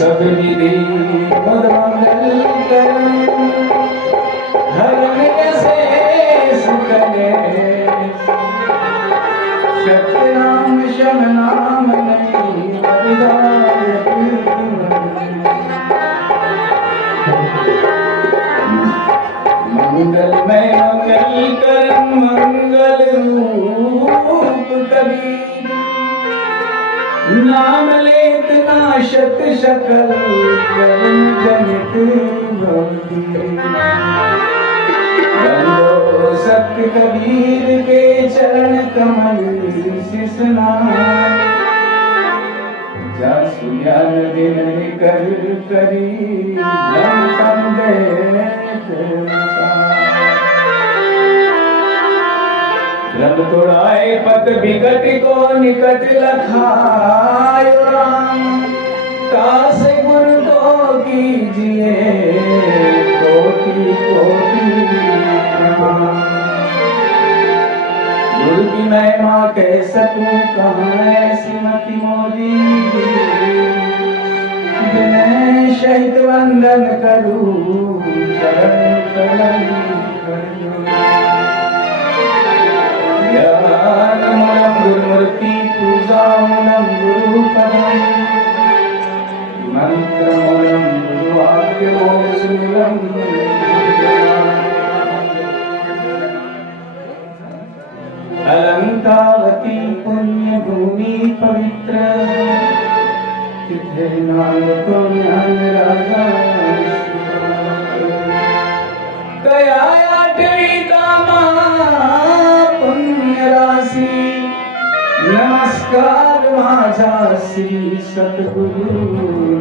सब निधि पद मंगल करम हरण शेष कलेश सत्य नाम शम नाम नहीं मंगलमय मंगल करम मंगल रूप कबीर नाम लेत नाशत सकल जन जनित बंदो सत्य कबीर के चरण कमल सिसनाय जासु ज्ञान दिन कर करी धन संदेश रब तोड़ाए पत विकट को निकट लखायो राम कास गुरु को कीजिए कोटि कोटि प्रणाम। गुरु की महिमा कह सकूं कहाँ ऐसी मति मोरी जिन्हें शहीद वंदन करूं चरण कमल करूं। ज्ञानमूलम गुरुमूर्ति पूजामूलम गुरु पदम मंत्रमूलम गुरुवाक्यमूलम अलंकावती पुण्य भूमि पवित्र तिथे नायको ज्ञान राजा गया आठवीं दामा नमस्कार माझा श्री सद्गुरु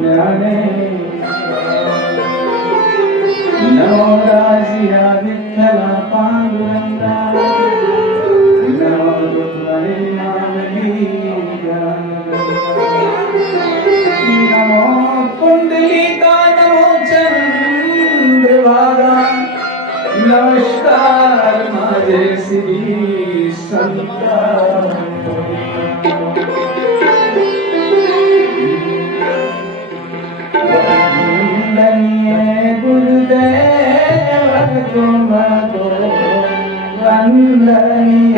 ज्ञानेश्वर नमो राजिया विठ्ठला पांडुरंगा नमो रुक्मणे मामलीगा नमो कुंडलिका नमो चंद्रभागा नमस्कार माझे श्री संता गुरुदेव तुमको वंदनीय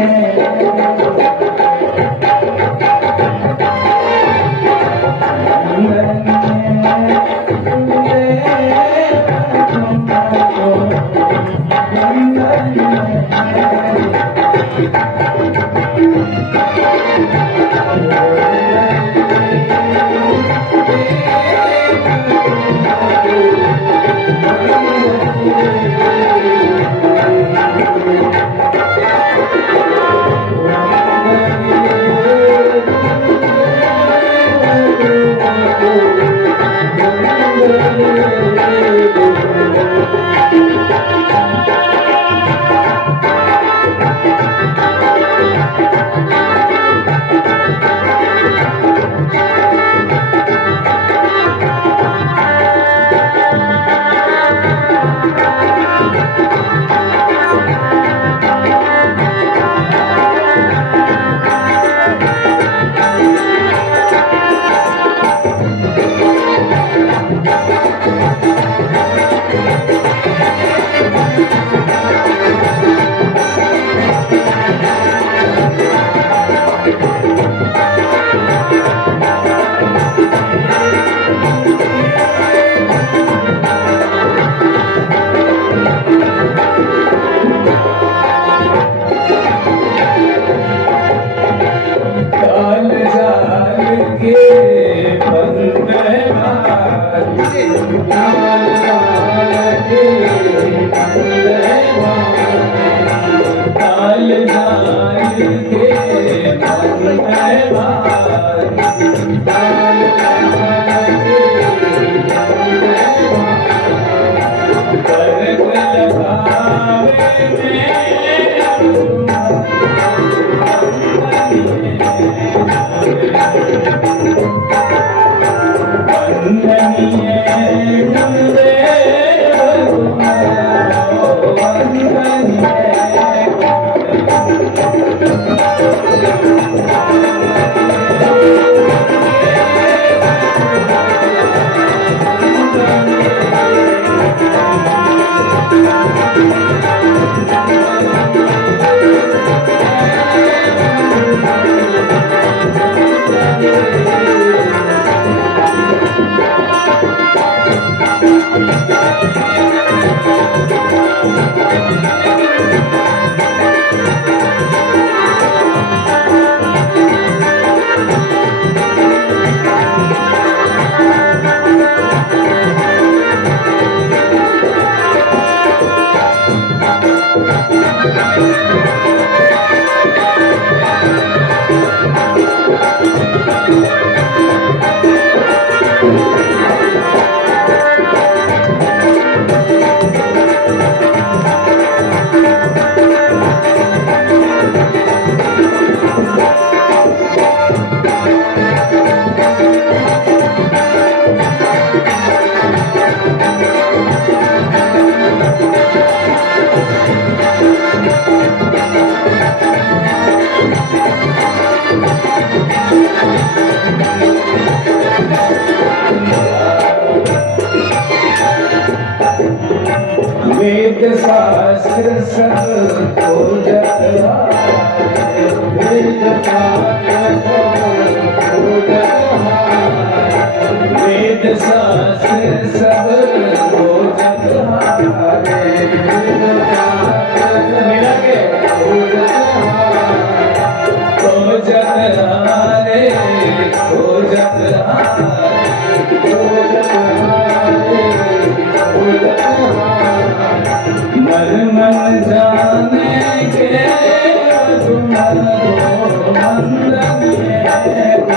वेद शास्त्र सब खोजत हारे, वेद शास्त्र सब खोजत हारे, वेद शास्त्र सब खोजत हारे, वेद शास्त्र मिला के खोजत हारे, खोजत हारे, खोजत हारे, खोजत हारे, मन जाने के तुम मंद मन जाने के तुम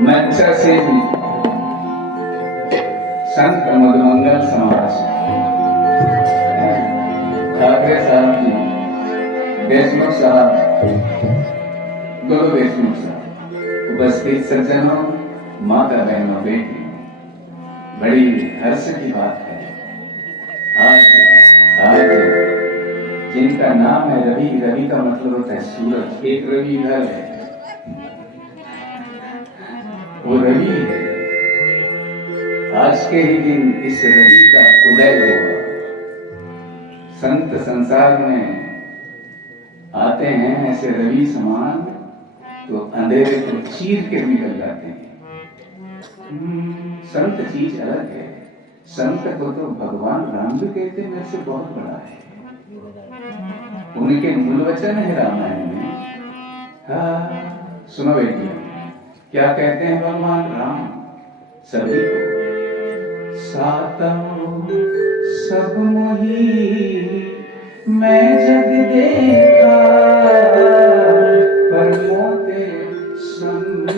मंचा से संत मधुमंगल समाज ठाकरे साहब जी, देशमुख साहब, गुरु देशमुख साहब, उपस्थित सज्जनों, माता बहनों, बेटियों, बड़ी हर्ष की बात है आज जिनका नाम है रवि। रवि का मतलब होता है सूरज। एक रवि इधर है, वो रवि है। आज के ही दिन इस रवि का उदय होगा। संत संसार में आते हैं ऐसे रवि समान, तो अंधेरे को चीर के निकल जाते हैं। संत चीज अलग है। संत को तो भगवान राम भी कहते हैं मेरे से बहुत बड़ा है। उनके मूल वचन है रामायण में। हाँ, सुनो बेटियों, क्या कहते हैं भगवान राम सभी को? सातों सब मोही मैं जग देखा, पर मोते संत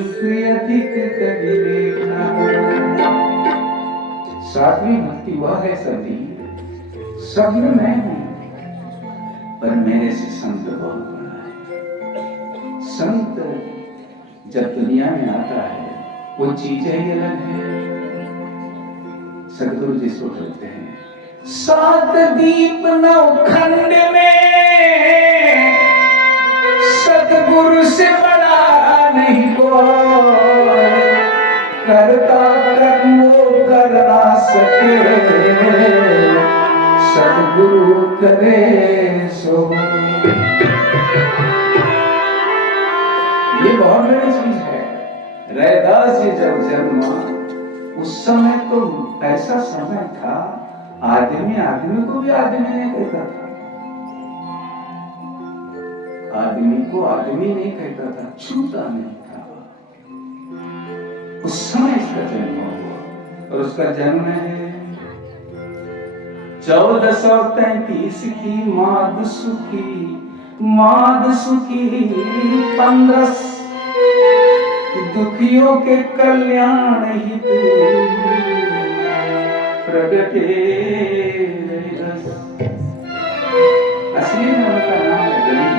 अधिक कभी देखा। सातवीं भक्ति वह है सभी, सब में मैं हूं, पर मेरे से संत बहुत बड़ा है। संत जब दुनिया में आता है वो चीजें ही अलग है। सदगुरु जिसको कहते हैं सात दीप नवखंड में, सदगुरु से बड़ा नहीं कोई, करता कर्मो कर ना सके, सदगुरु करे सो। ये बहुत बड़ी चीज है। रैदास जी जब जन्मा उस समय तो ऐसा समय था, आदमी आदमी को भी आदमी नहीं कहता था। आदमी को आदमी नहीं कहता था, छूता नहीं था। उस समय इसका जन्म हुआ और उसका जन्म है 1433 की माद सुखी 15 दुखियों के कल्याण हित प्रगटे। असली में उनका नाम है रवि,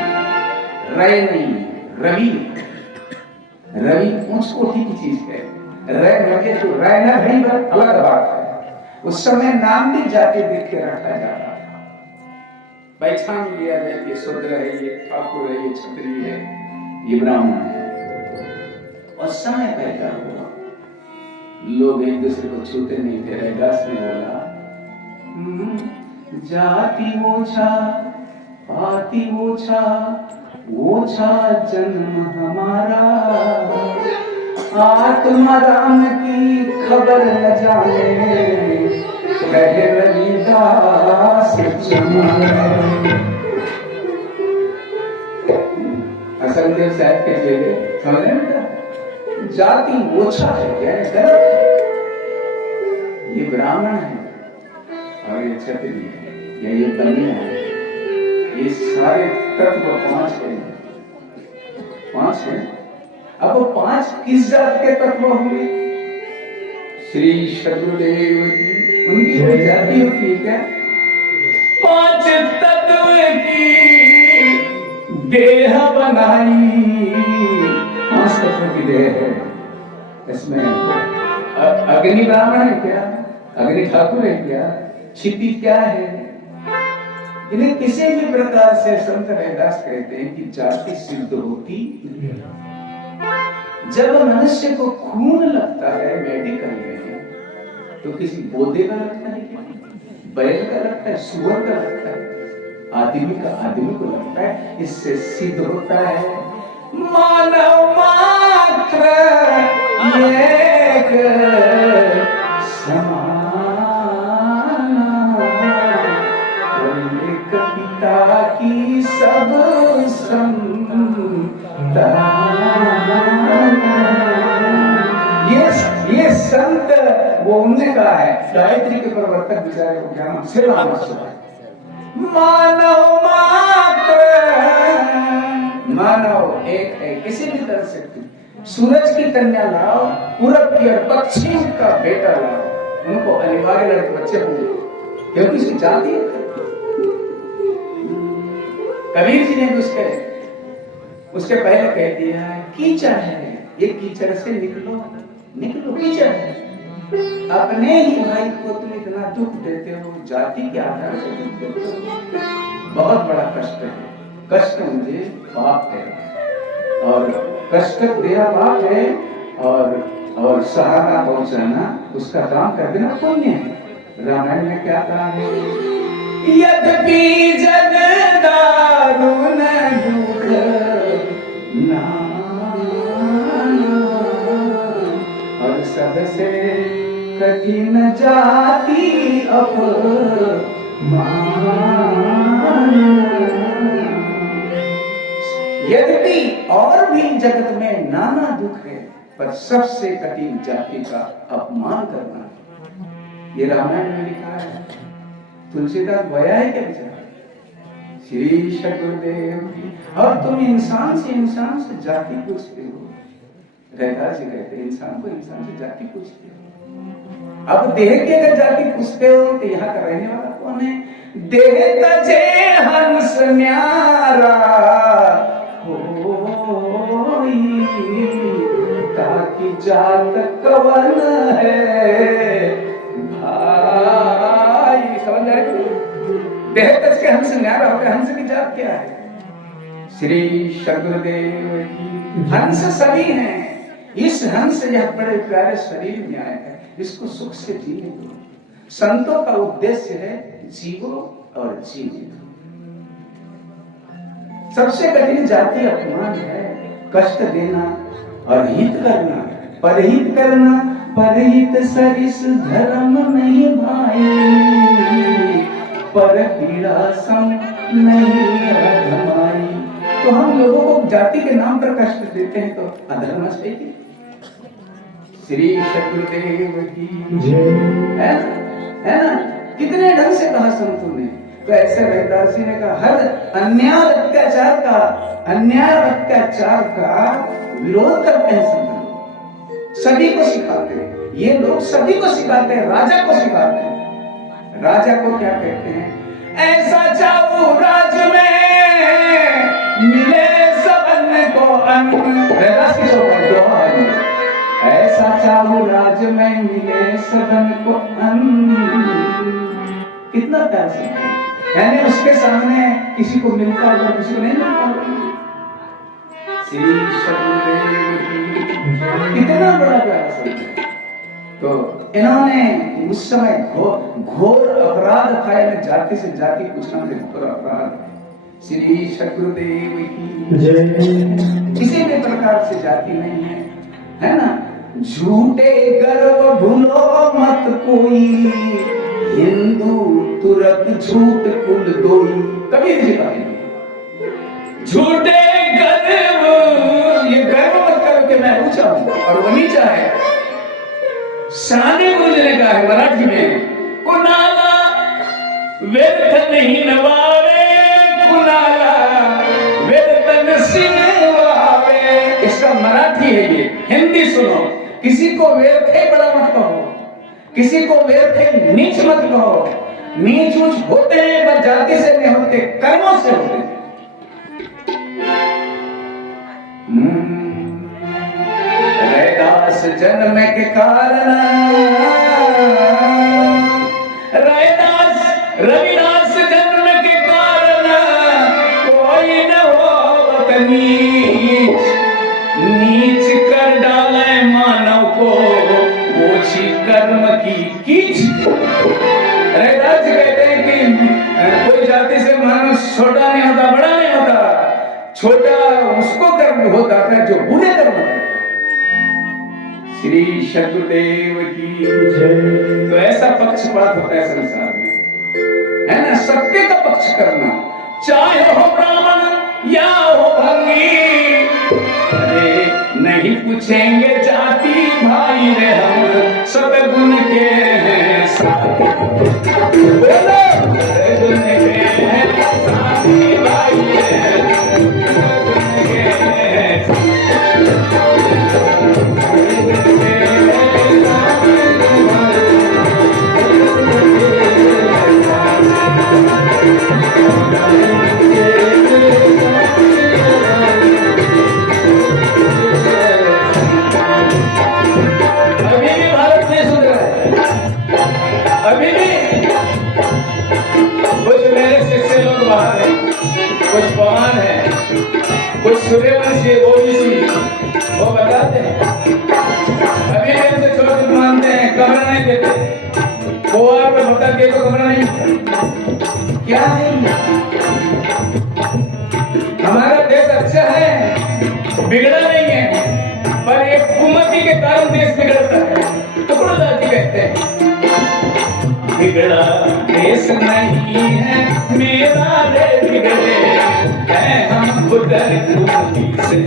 रे नहीं रवि। रवि ऊंच कोटि की चीज है। रह तो रहना नहीं अलग बात है। उस समय नाम भी जाके देख के रखा जा रहा था। पहचान लिया जाए ये शूद्र है, ये ठाकुर है, ये क्षत्रिय है, ये ब्राह्मण है। और समय पैदा हुआ, लोग एक दूसरे को छूते नहीं थे। रैदास ने बोला जाति ओछा पाति ओछा, ओछा जन्म हमारा, आत्मा राम की खबर न जाने, कहे रविदास असल देव साहब के चेले समझ रहे बेटा, जाति ओछा है, गलत है। ये ब्राह्मण है और ये क्षत्रिय है, ये बनिया है। ये सारे तत्व 5 है, 5 है। अब वो 5 किस जात के तत्व होंगे? श्री सदगुरुदेव की उनकी कोई जाति होती है क्या? 5 तत्व की देह बनाई, 5 तत्व की देह है। इसमें अग्नि ब्राह्मण है क्या? अग्नि ठाकुर है क्या? क्षितिज क्या है? इन्हें किसी भी प्रकार से संत रैदास कहते हैं कि जाति सिद्ध होती नहीं। जब मनुष्य को खून लगता है मेडिकल में, तो किसी बोधे का लगता है क्या? बैल का लगता है, सुअर का लगता है, आदमी का आदमी को लगता है। इससे सिद्ध होता है मानव मात्र एक समान, एक पिता की सब संतान। ये संत वो उनने कहा है, गायत्री के प्रवर्तक विचार्य को ज्ञान से मानव मात्र, मानव एक है, किसी भी तरह से। सूरज की कन्या लाओ, पूरब की और पश्चिम का बेटा लाओ, उनको अनिवार्य लड़के बच्चे होंगे, क्योंकि उसकी जाति है। कबीर जी ने उसके पहले कह दिया कीचड़ है, ये कीचड़ से निकलो, निकलो कीचड़ है। अपने ही भाई को तुम इतना दुख देते हो, जाति के आधार से दुख देते हो, बहुत बड़ा कष्ट है। कष्ट मुझे पाप है, और कष्ट देना पाप है, और सहारा पहुंचाना उसका काम कर देना पुण्य है। रामायण में क्या कहा है? यद्यपि जग दारुण दुख और सबसे कठिन जाति अपमान। यद्यपि और भी जगत में नाना दुख है, पर सबसे कठिन जाति का अपमान करना, ये रामायण में लिखा है। तुलसीदास बया है क्या बेचारा? श्री सदगुरुदेव। और तुम इंसान से जाति पूछते हो। रैदास जी कहते हैं इंसान को इंसान से जाति पूछते हो। अब देह की अगर जाति पूछते हो तो यहाँ का रहने वाला कौन है? देह तजे हंस न्यारा होई, ताकि जात कवन है भाई। समझ रहे हो? देह तज के हंस न्यारा होता है, हंस की जात क्या है? श्री सदगुरुदेव की हंस सभी हैं। इस हंस यह बड़े प्यारे शरीर में आए हैं, इसको सुख से जीने दो। संतों का उद्देश्य है जीवो और जीने दो। सबसे कठिन जाति अपमान है, कष्ट देना और हित करना, परहित करना। परहित सरिस धर्म नहीं भाई, पर पीड़ा सम नहीं अधमाई। तो हम लोगों को जाति के नाम पर कष्ट देते हैं तो अधर्म चाहिए। श्री सदगुरुदेव की जय। है ना? कितने ढंग से कहा संतों ने। तो ऐसे रैदास जी ने कहा हर अन्याय अत्याचार का विरोध करते हैं संत लोग, सभी को सिखाते हैं। ये लोग सभी को सिखाते हैं, राजा को सिखाते हैं। राजा को क्या कहते हैं? ऐसा जाओ राज में मिले सबन को अन्न। रैदास की चाहूं राज में मिले सदन को कितना प्यार से, यानी उसके सामने किसी को मिलता होगा, किसी को नहीं मिलता होगा। श्री सदगुरुदेव की कितना बड़ा प्यार से। तो इन्होंने उस समय घोर अपराध था, जाति से जाति पूछना घोर अपराध। श्री सदगुरुदेव की जय। किसी भी प्रकार से जाति नहीं है ना। झूठे गर्व भूलो मत कोई, हिंदू तुरत झूठ कुल दोई। कबीर जी का झूठे गर्व, ये गर्व मत करो कि मैं ऊंचा हूं और वो नीचा है। साने गुरु ने कहा है मराठी में, कुणाला व्यर्थ नहीं नवावे, कुणाला व्यर्थ नसिनवावे। इसका मराठी है ये, हिंदी सुनो। किसी को व्यर्थ बड़ा मत कहो, किसी को व्यर्थ नीच मत कहो। नीच ऊंच होते हैं पर जाति से नहीं होते, कर्मों से होते हैं। रैदास जन्म के कारण, रविदास जन्म के कारण कोई न हो नीच, नीच कर डाले मानव को ओछी कर्म की कीच। रैदास कहते हैं कि कोई जाति से मानव छोटा नहीं होता, बड़ा नहीं होता। छोटा उसको कर्म होता है जो बुरे कर्म करता है। श्री सदगुरुदेव की जय। तो ऐसा पक्षपात होता है संसार में, है ना। सत्य का पक्ष करना, चाहे हो ब्राह्मण या हो भंगी। अरे नहीं पूछेंगे जाति भाई रे, हम सदगुण के हैं साथी। सदगुण के हैं साथी भाई रे, सदगुण के हैं कुछ पवन है, कुछ सूर्यवंशी, ओबीसी, वो बताते हैं। अभी से छोटे मानते हैं, कमरा नहीं देते। वो आपको बता के तो कमरा नहीं, क्या है। हमारा देश अच्छा है, बिगड़ा नहीं है, पर एक कुमति के कारण देश बिगड़ता है। टुकड़ों कहते हैं बिगड़ा देश नहीं है मेरा रे, बिगड़े हैं हम खुद कुमति से।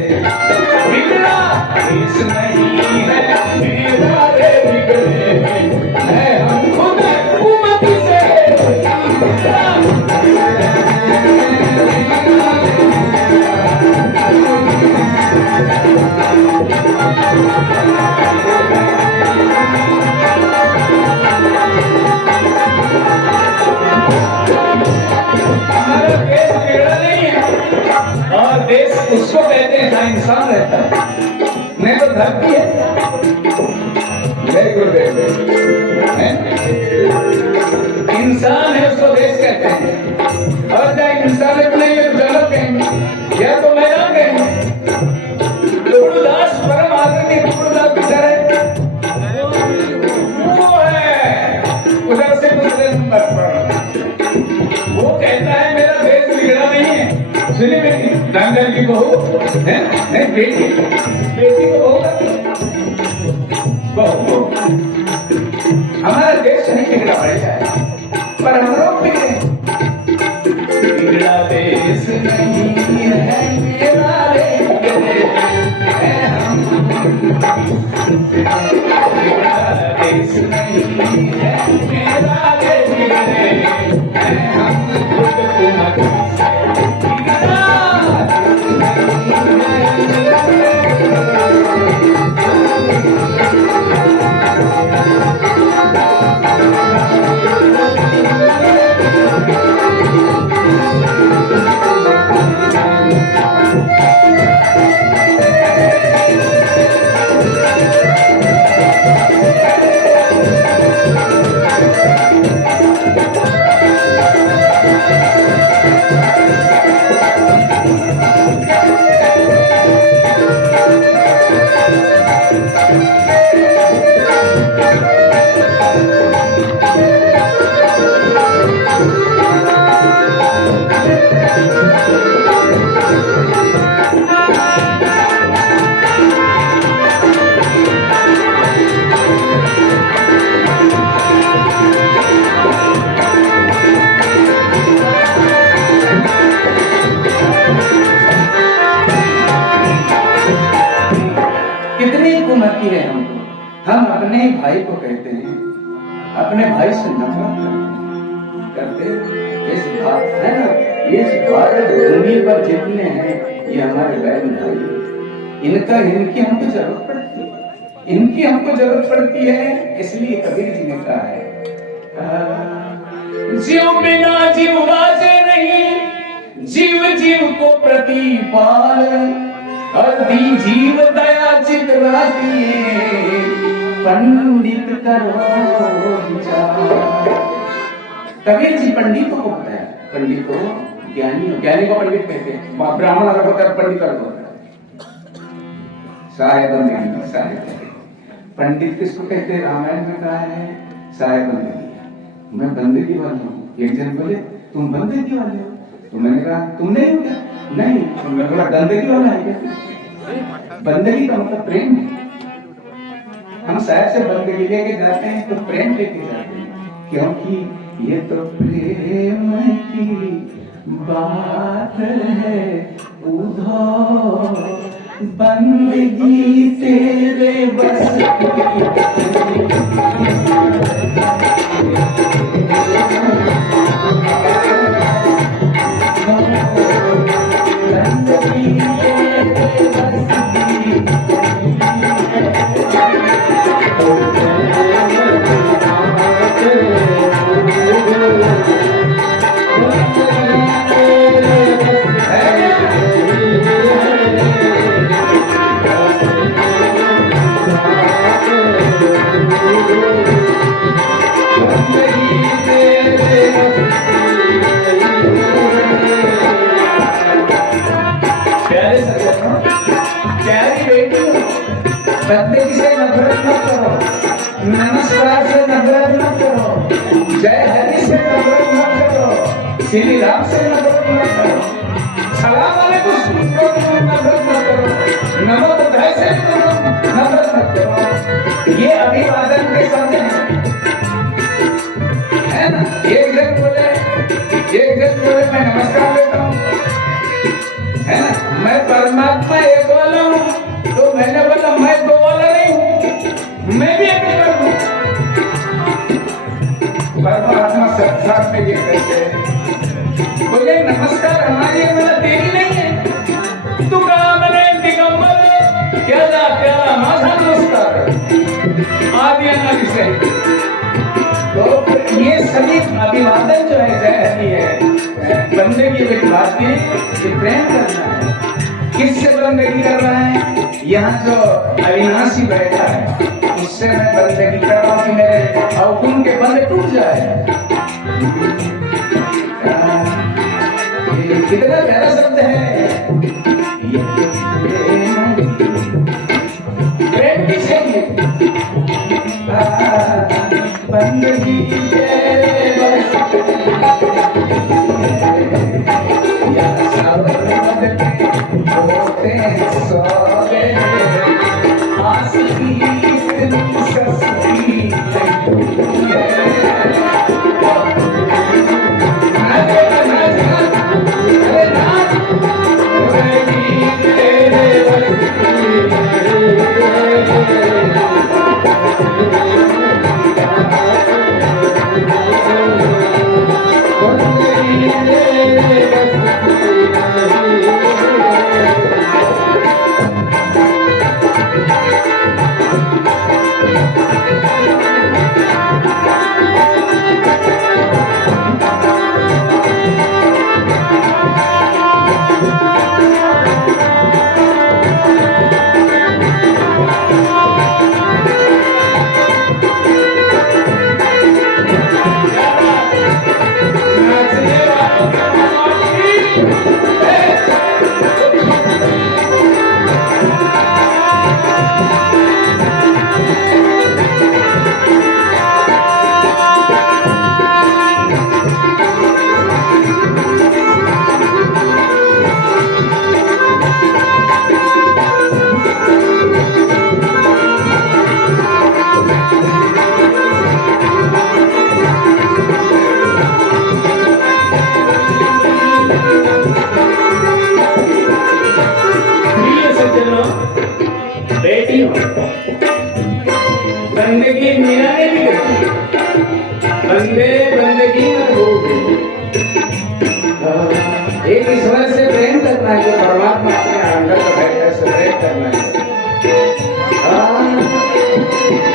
बिगड़ा देश नहीं है मेरा रे, बिगड़े हैं हम खुद कुमति से। उसको कहते हैं जहाँ इंसान रहता है, नहीं तो धरती है। इंसान है उसको देश कहते हैं, और जहाँ इंसान नहीं है तो जगत कहेंगे या तो मैदान कहेंगे। टुकड़ोदास परम आदरणीय टुकड़ोदास बेचारे वो है उधर से दूसरे नंबर पर। वो कहता है मेरा देश बिगड़ा नहीं है। सुनिए बेटी, दंगल की बहू है, नहीं बेटी, बेटी को बहू। हमारा देश नहीं बिगड़ा पड़ेगा, पर हम लोग बिगड़े। बिगड़ा देश नहीं है मेरा रे, है हम। बिगड़ा देश नहीं है मेरा रे, बिगड़े हैं हम खुद कुमति से। कुमति है हमको, हम अपने भाई को कहते हैं, अपने भाई से नफरत करते इस बात है ना, इस भारत भूमि पर जितने हैं ये हमारे बहन भाई, इनकी हमको जरूरत पड़ती है, इनकी हमको जरूरत पड़ती है। इसलिए कबीर जी ने कहा है, जीव बिना जीव बाजे नहीं, जीव जीव को प्रतिपाल, और दी जीव दया चित राखिए, पंडित करो विचार। कबीर जी पंडितों को बताया, पंडितों ज्ञानी को पंडित कहते हैं, ब्राह्मण अलग होता है, पंडित अलग होता है, साहेब साहेब। पंडित किसको कहते हैं? रामायण में कहा है साहेब बंदगी, मैं बंदगी वाला हूँ। एक जन बोले तुम बंदगी वाले हो, तो मैंने कहा तुम नहीं हो क्या? नहीं। तुमने बोला गंदगी वाला है क्या? बंदगी का मतलब प्रेम है। हम शहर से बंदगी लेके जाते हैं तो प्रेम लेके जाते हैं, क्योंकि ये तो प्रेम की बात है, उधर बंदगी तेरे बस बंदगी से नफरत मत करो, नमस्कार से नफरत मत करो, जय हरि से नफरत मत करो, श्री राम से नफरत मत करो, सलाम अलैकुम से नफरत मत करो, नमो बुद्धाय से नफरत मत करो। ये अभिवादन के शब्द है ना। एक जन बोले मैं नमस्कार लेता हूँ, है ना। मैं परमात्मा एक वाला हूँ, तो मैंने बोला मैं दो वाला नहीं हूँ, मैं भी एक हूँ। परमात्मा संसार में ये कैसे बोले नमस्कार हमारी मतलब तेरी नहीं है, तू कहा मैंने दिगंबर क्या हमारा नमस्कार आदि अनादि से। तो ये सभी अभिवादन जो है जय हरि है, बंदे की बात ये प्रेम करना है। किससे बंदगी कर रहा है? यहाँ जो अविनाशी बैठा है उससे मैं बंदगी कर रहा हूँ कि मेरे अवगुण के बंधे टूट जाए। कितना प्यारा शब्द है ये, प्रेम किसे बंदगी बंदगी मीरा ने भी कही, बंदे बंदगी मत हो। एक ईश्वर से प्रेम करना है, जो परमात्मा अपने अंदर का बैठकर से प्रेम करना है।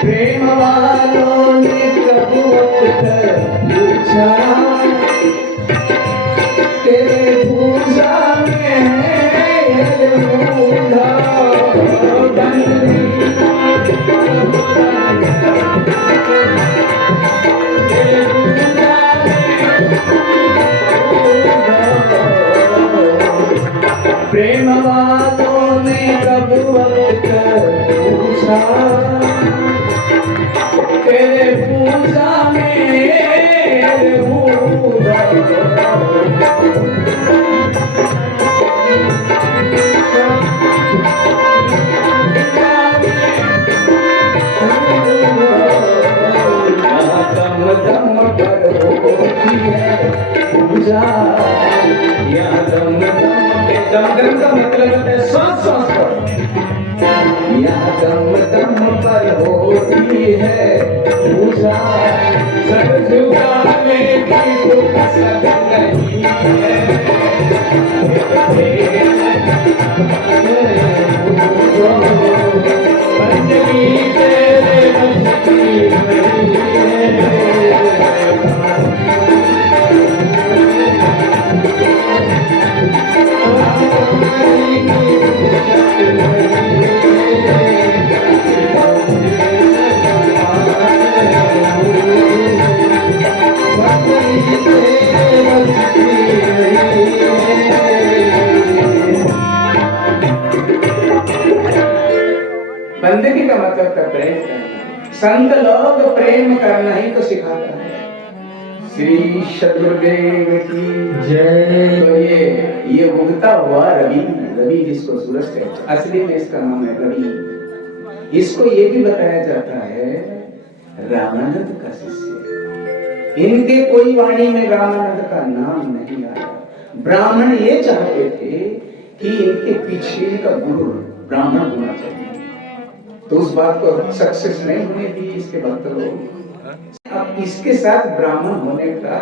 प्रेम वालों ने कबू पूछा, तेरे पूजा में प्रेम वालों ने कब वक्त पूछा, तेरे पूजा में दम पर होती है पूजा, यहाँ दम दम का मतलब है सांस सांस पर, यहाँ दम पर होती है पूजा, सब झुकाने की तो कसर नहीं है। बंदगी तेरे बस की नहीं है। बंदगी का मतलब है प्रेम करना। संत लोग प्रेम करना ही तो सिखाता है। श्री सदगुरुदेव की जय। तो ये उगता हुआ रवि जिसको सूरज कहते हैं, असली में इसका नाम है रवि। इसको ये भी बताया जाता है रामानंद का शिष्य। इनके कोई वाणी में रामानंद का नाम नहीं आया। ब्राह्मण ये चाहते थे कि इनके पीछे का गुरु ब्राह्मण होना चाहिए, तो उस बात को सक्सेस नहीं होने दी इसके भक्त लोग। अब इसके साथ ब्राह्मण होने का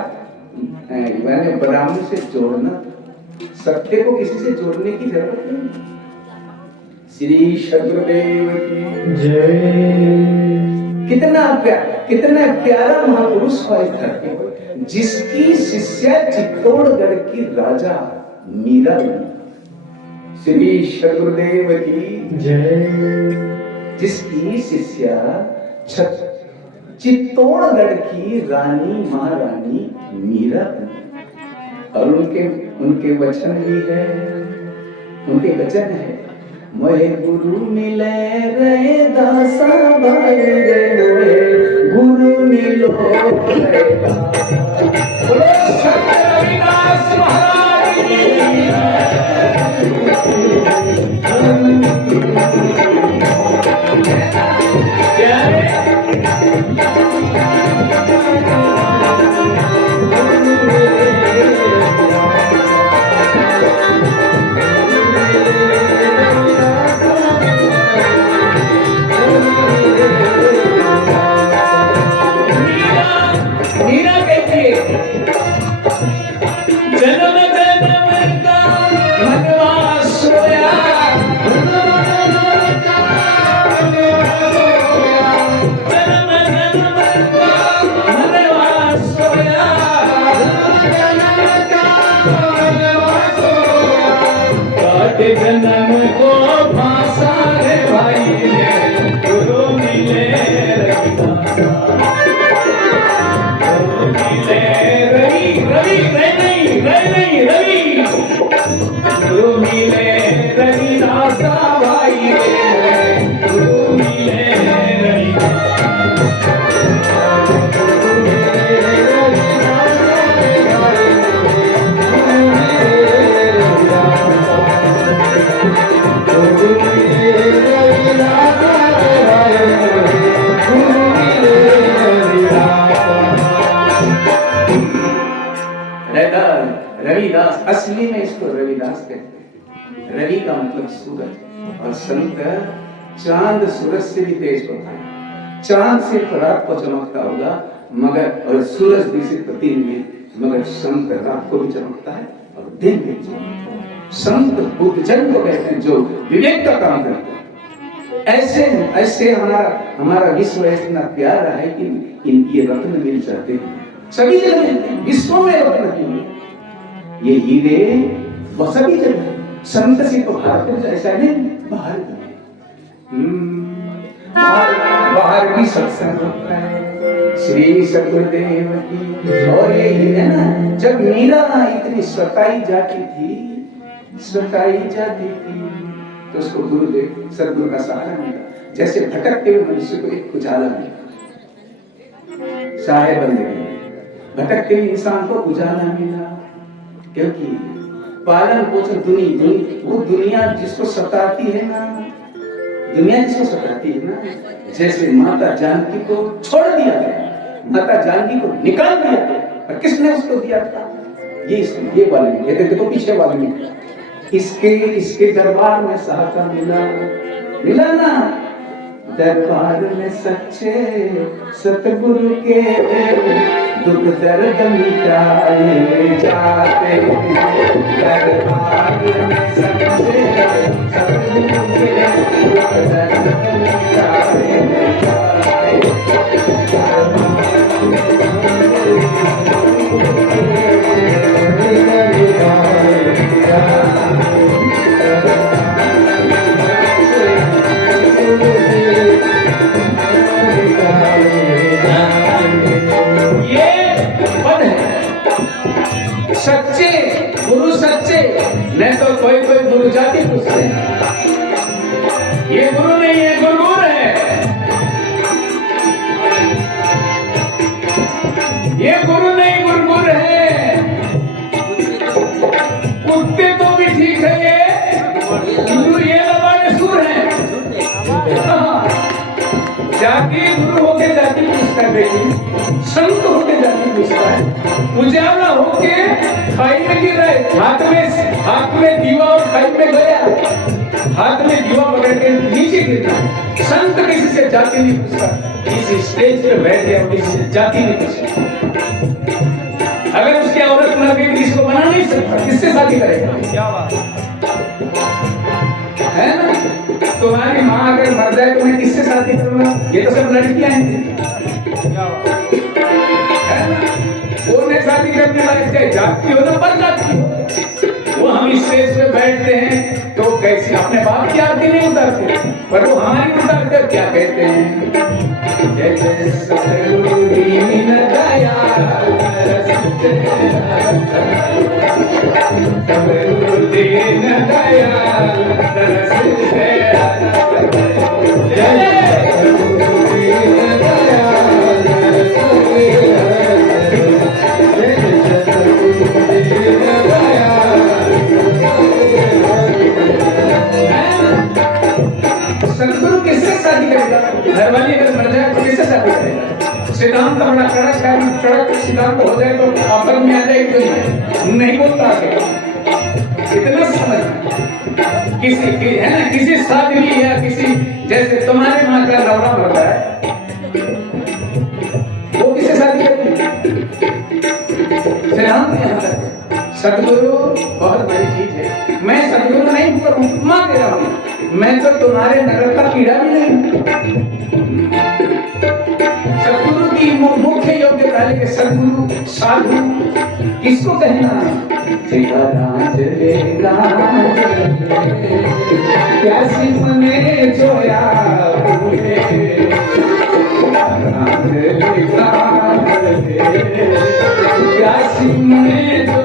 मैंने ब्राह्मण से जोड़ना, सत्य को किसी से जोड़ने की जरूरत नहीं। श्री सदगुरुदेव की जय। कितना प्यारा महापुरुष हुआ इस धरती पर, जिसकी शिष्या चित्तौड़गढ़ की राजा मीरा बनी। श्री सदगुरुदेव की जय। जिसकी शिष्या चित्तौड़गढ़ की रानी महारानी मीरा बनी। और उनके वचन भी है, उनके वचन है, मोहे गुरु मिले रे दासा भाई रे, गुरु मिलो रे दासा। बोलो संत रविदास महाराज जन्म को भाषा रे भाई ने, गुरु मिले रविदासा। गुरु मिले रवि, गुरु मिले रविदासा भाई रे, गुरु मिले रविदास। असली में इसको रविदास कहते हैं। रवि का मतलब सूरज, और संत चांद सूरज से भी तेज होता है। चांद से रात को चमकता होगा, मगर और सूरज भी से दिन में, मगर संत रात को भी चमकता है और दिन में चमकता है। संत बुद्ध जन को कहते हैं जो विवेक का काम करते हैं। ऐसे ऐसे हमारा विश्व इतना प्यारा है कि ये रत्न मिल जाते हैं, सभी जगह मिलते हैं, विश्व में रत्न नहीं, ये हीरे वो सभी जगह। संत से तो भारत में ऐसा नहीं, बाहर बाहर भी सत्संग होता है श्री सतगुरुदेव की। और ये है ना, जब मीरा इतनी सताई जाती थी तो उसको गुरुदेव सदगुरु का सहारा मिला। जैसे भटकते हुए मनुष्य को एक उजाला मिला, सहाय बन गए, भटकते हुए इंसान को उजाला मिला। क्योंकि पालन पोषण वो दुनिया जिसको सताती है ना, जैसे माता जानकी को छोड़ दिया गया, माता जानकी को निकाल दिया गया, और किसने उसको दिया था? ये वाले कहते देखो पीछे वाले में इसके दरबार में सहायता मिला ना। दरबार में सच्चे सतगुरु के दुख दर्द मिटाए जाते, दरबार में सच्चे सतगुरु के दुख दर्द मिटाए सच्चे गुरु सच्चे, नहीं तो कोई गुरु जाति पूछते हैं, ये गुरु नहीं है, गुरुर है, ये गुरु नहीं गुरुर है। कुत्ते तो भी ठीक है, ये लबाड़े सुर है। जाति गुरु होके जाति पूछता है बेटी, संत होके जाति पूछता है। उजाला होके खाई में गिर रहे, हाथ में दीवा और खाई में गया, हाथ में दीवा पकड़ के नीचे गिरना। संत किसी से जाति नहीं पूछता, किसी स्टेज पे बैठ गया किसी से जाति नहीं पूछता। अगर उसकी औरत मर गई किसी को बना नहीं सकता, किससे शादी करेगा? क्या बात है ना? तुम्हारी माँ अगर मर जाए तो मैं किससे शादी करूंगा? ये तो सब लड़कियां हैं, है ना? वो ने शादी करने वाले चाहे जाति हो ना पर जाति हो, वो हम इस स्टेज पे बैठते हैं तो कैसे अपने बाप की आरती नहीं उतारते, पर वो हमारी उतारते क्या कहते हैं? जय जय सतगुरु दीन दयाल सतगुरु दीन दयाल सतगुरु किससे शादी करेगा? घर वाली अगर मर जाए तो किससे शादी करेगा? सिद्धांत बड़ा कड़क सिद्धांत हो जाए तो आपस में आ जाए तो नहीं बोलता है। इतना समझ किसी की है ना, किसी साधवी या किसी जैसे तुम्हारे माँ का लौड़ा मर रहा है, वो किससे शादी करेगी? सिद्धांत सतगुरु बहुत बड़ी चीज है। मैं सतगुरु नहीं हूँ, उपमा दे रहा हूँ। मैं तो तुम्हारे नगर का कीड़ा भी नहीं। सतगुरु की मुख्य योग्यता है कि सतगुरु साधु किसको कहना? कैसी मने जोया कैसी मने जो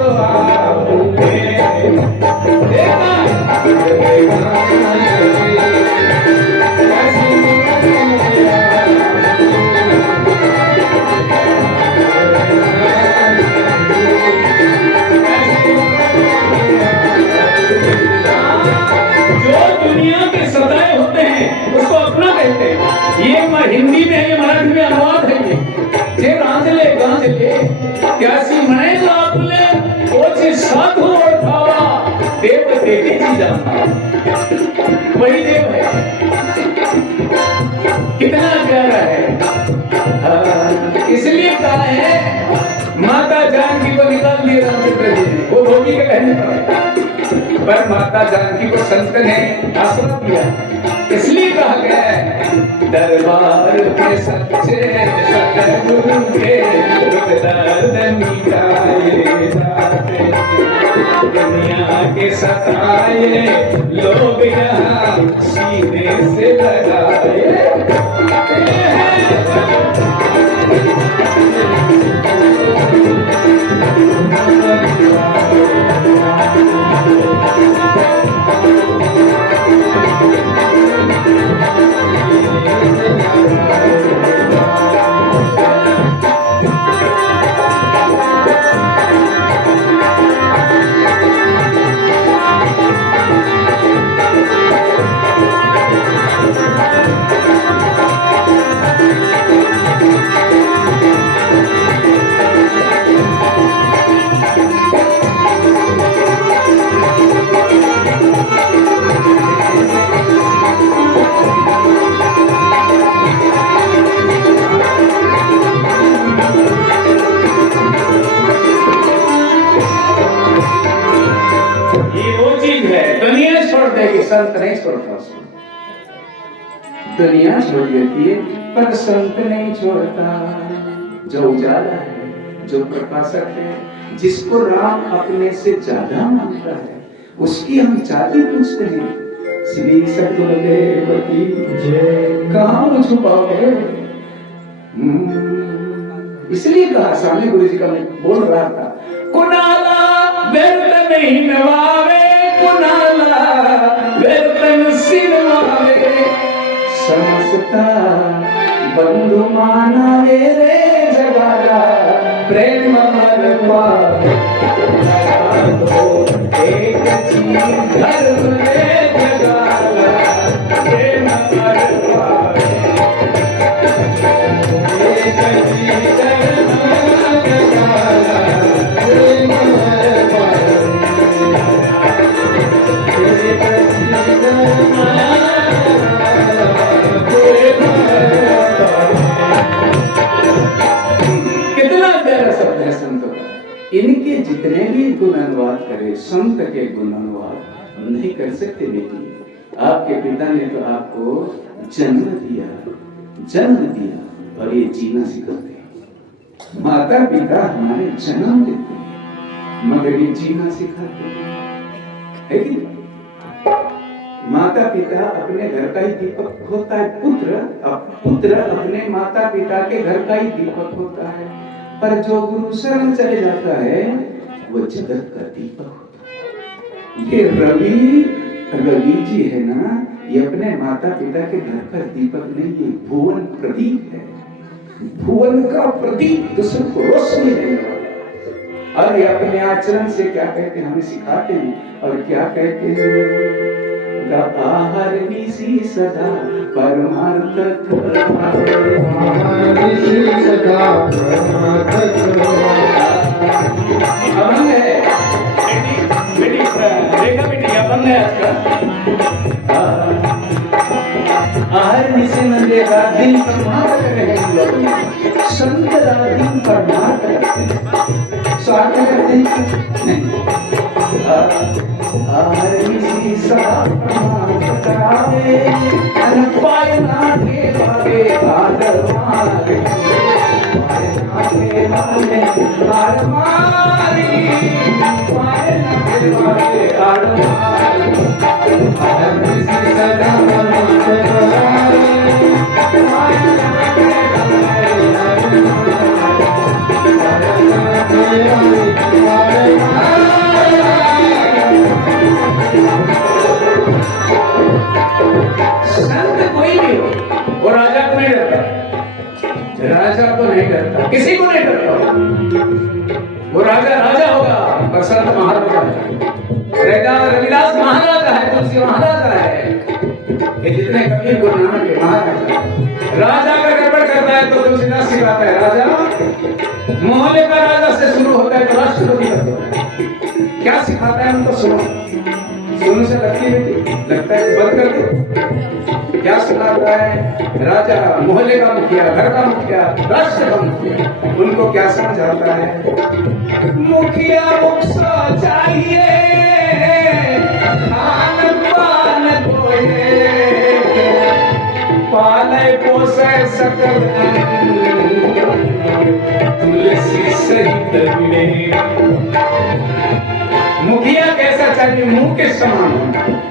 दुनिया के सताए होते हैं उसको अपना कहते हैं। ये हिंदी में है, मराठी में अनुवाद है। ये रांझले गांझले कैसी मने जो आपले ओछे साधु और खावा देव देवी जी जाना, वही देव है। कितना प्यारा है। हाँ, इसलिए कहा है माता जानकी को निकाल दिया रामचंद्र जी ने, वो धोबी के कहने पर माता जानकी को संत ने आश्रम दिया। इसलिए कहा गया है दरबार के सच्चे सतगुरु के दुख दर्द मिटाए जाते, दुनिया के सताए लोग यहाँ सीने से लगाए। संत नहीं छोड़ता, दुनिया छोड़ देती है पर संत नहीं छोड़ता। जो उजाला है, जो प्रकाशक है, जिसको राम अपने से ज्यादा मानता है, उसकी हम जाति पूछते हैं। श्री सतगुरुदेव की जय। कहाँ छुपाओगे? इसलिए कहा, सामने गुरु जी का मैं बोल रहा था, कुनाला व्यर्थ नहीं नवावे, कुनाला व्यर्थ सिरवावे, समझता बंधु माना रे जगाला, प्रेम मरवा एक चीज धर्म रे जगाला, प्रेम मरवा एक चीज धर्म जगाला, प्रेम मरवा कितना प्यारा शब्द है संतों का। इनके जितने भी गुण अनुवाद करे, संत के गुण अनुवाद हम नहीं कर सकते बेटी। आपके पिता ने तो आपको जन्म दिया और ये जीना सिखाते हैं। माता पिता हमारे जन्म देते हैं मगर ये जीना सिखाते हैं, है कि? माता पिता अपने घर का ही दीपक होता है। पुत्र अपने माता पिता के घर का ही दीपक होता है, पर जो गुरु शरण चले जाता है वो जगत का दीपक होता है। ये रवि जी है ना, ये अपने माता पिता के घर का दीपक नहीं, ये भुवन प्रदीप है, भुवन का प्रदीप, दूसरों को रोशनी देने वाला। और ये अपने आचरण से क्या कहते हैं, हमें सिखाते हैं। और क्या कहते हैं, आहार निसी सदा परमार्थ अभंग है बेटी, देखा बेटी अभंग है आज का। आहार निसी मंदिर रात दिन परमार्थ कर रहे हैं लोग, संत रात दिन परमार्थ करते हैं, स्वार्थ करते हैं नहीं। आहार निसी सदा परमार्थ करावे, अनपाय नाटे भावे आदर मारे, पाय नाटे भावे आदर मारे, पाय नाटे भावे आदर मारे। आहार निसी सदा परमार्थ करावे, पाय नाटे भावे आदर मारे, पाय नाटे भावे आदर मारे। संत कोई भी हो, वो राजा को नहीं डरता, राजा को नहीं डरता, किसी को नहीं डरता। वो राजा होगा पर संत महाराजा है। रविदास महाराजा है, तुलसी महाराजा है, ये जितने कवि गुरु नानक के महाराजा। राजा का गड़बड़ करता है तो तुलसीदास सिखाता है, राजा मोहल्ले का राजा से शुरू होता है तो राष्ट्रपति तक होता है। क्या सिखाता है उनको सुनो, सुनने से लगती है, लगता है बंद कर दो। क्या सुनाता है? राजा मोहल्ले का मुखिया, घर का मुखिया, राष्ट्र का मुखिया, उनको क्या समझाता है? मुखिया मुझको चाहिए खान पान धोए, पाले पोसे सकल तुलसी सहित मिले। मुखिया कैसा चाहिए? मुंह के समान,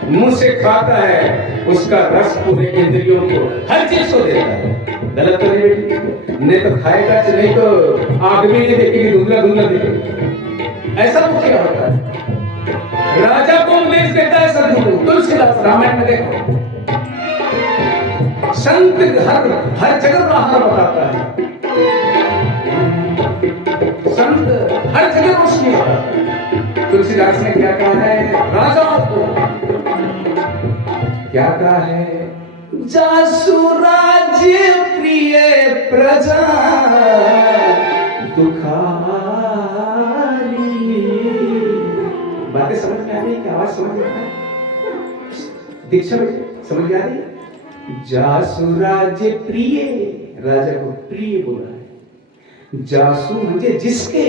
मुंह से खाता है, उसका रस पूरे इंद्रियों को, हर चीज को देता है। गलत तो नहीं बेटी? नहीं तो खाएगा, नहीं तो आग भी नहीं देखेगी, धुंधला धुंधला दिखेगा। ऐसा मुखिया होता है। राजा को उपदेश देता है सदगुरु तुलसीदास, रामायण में देखो। संत हर जगह बाहर बताता है, संत हर जगह रोशनी बताता है। तुलसीदास ने क्या कहा है राजाओं को? क्या कहा है? जासु राज्य प्रिय प्रजा दुखारी। बातें समझ में आ रही है? क्या आवाज समझ में आ रही है? दीक्षा समझ में आ रही है? जासु राज्य प्रिय, राजा को प्रिय बोला है। जासु म्हणजे जिसके,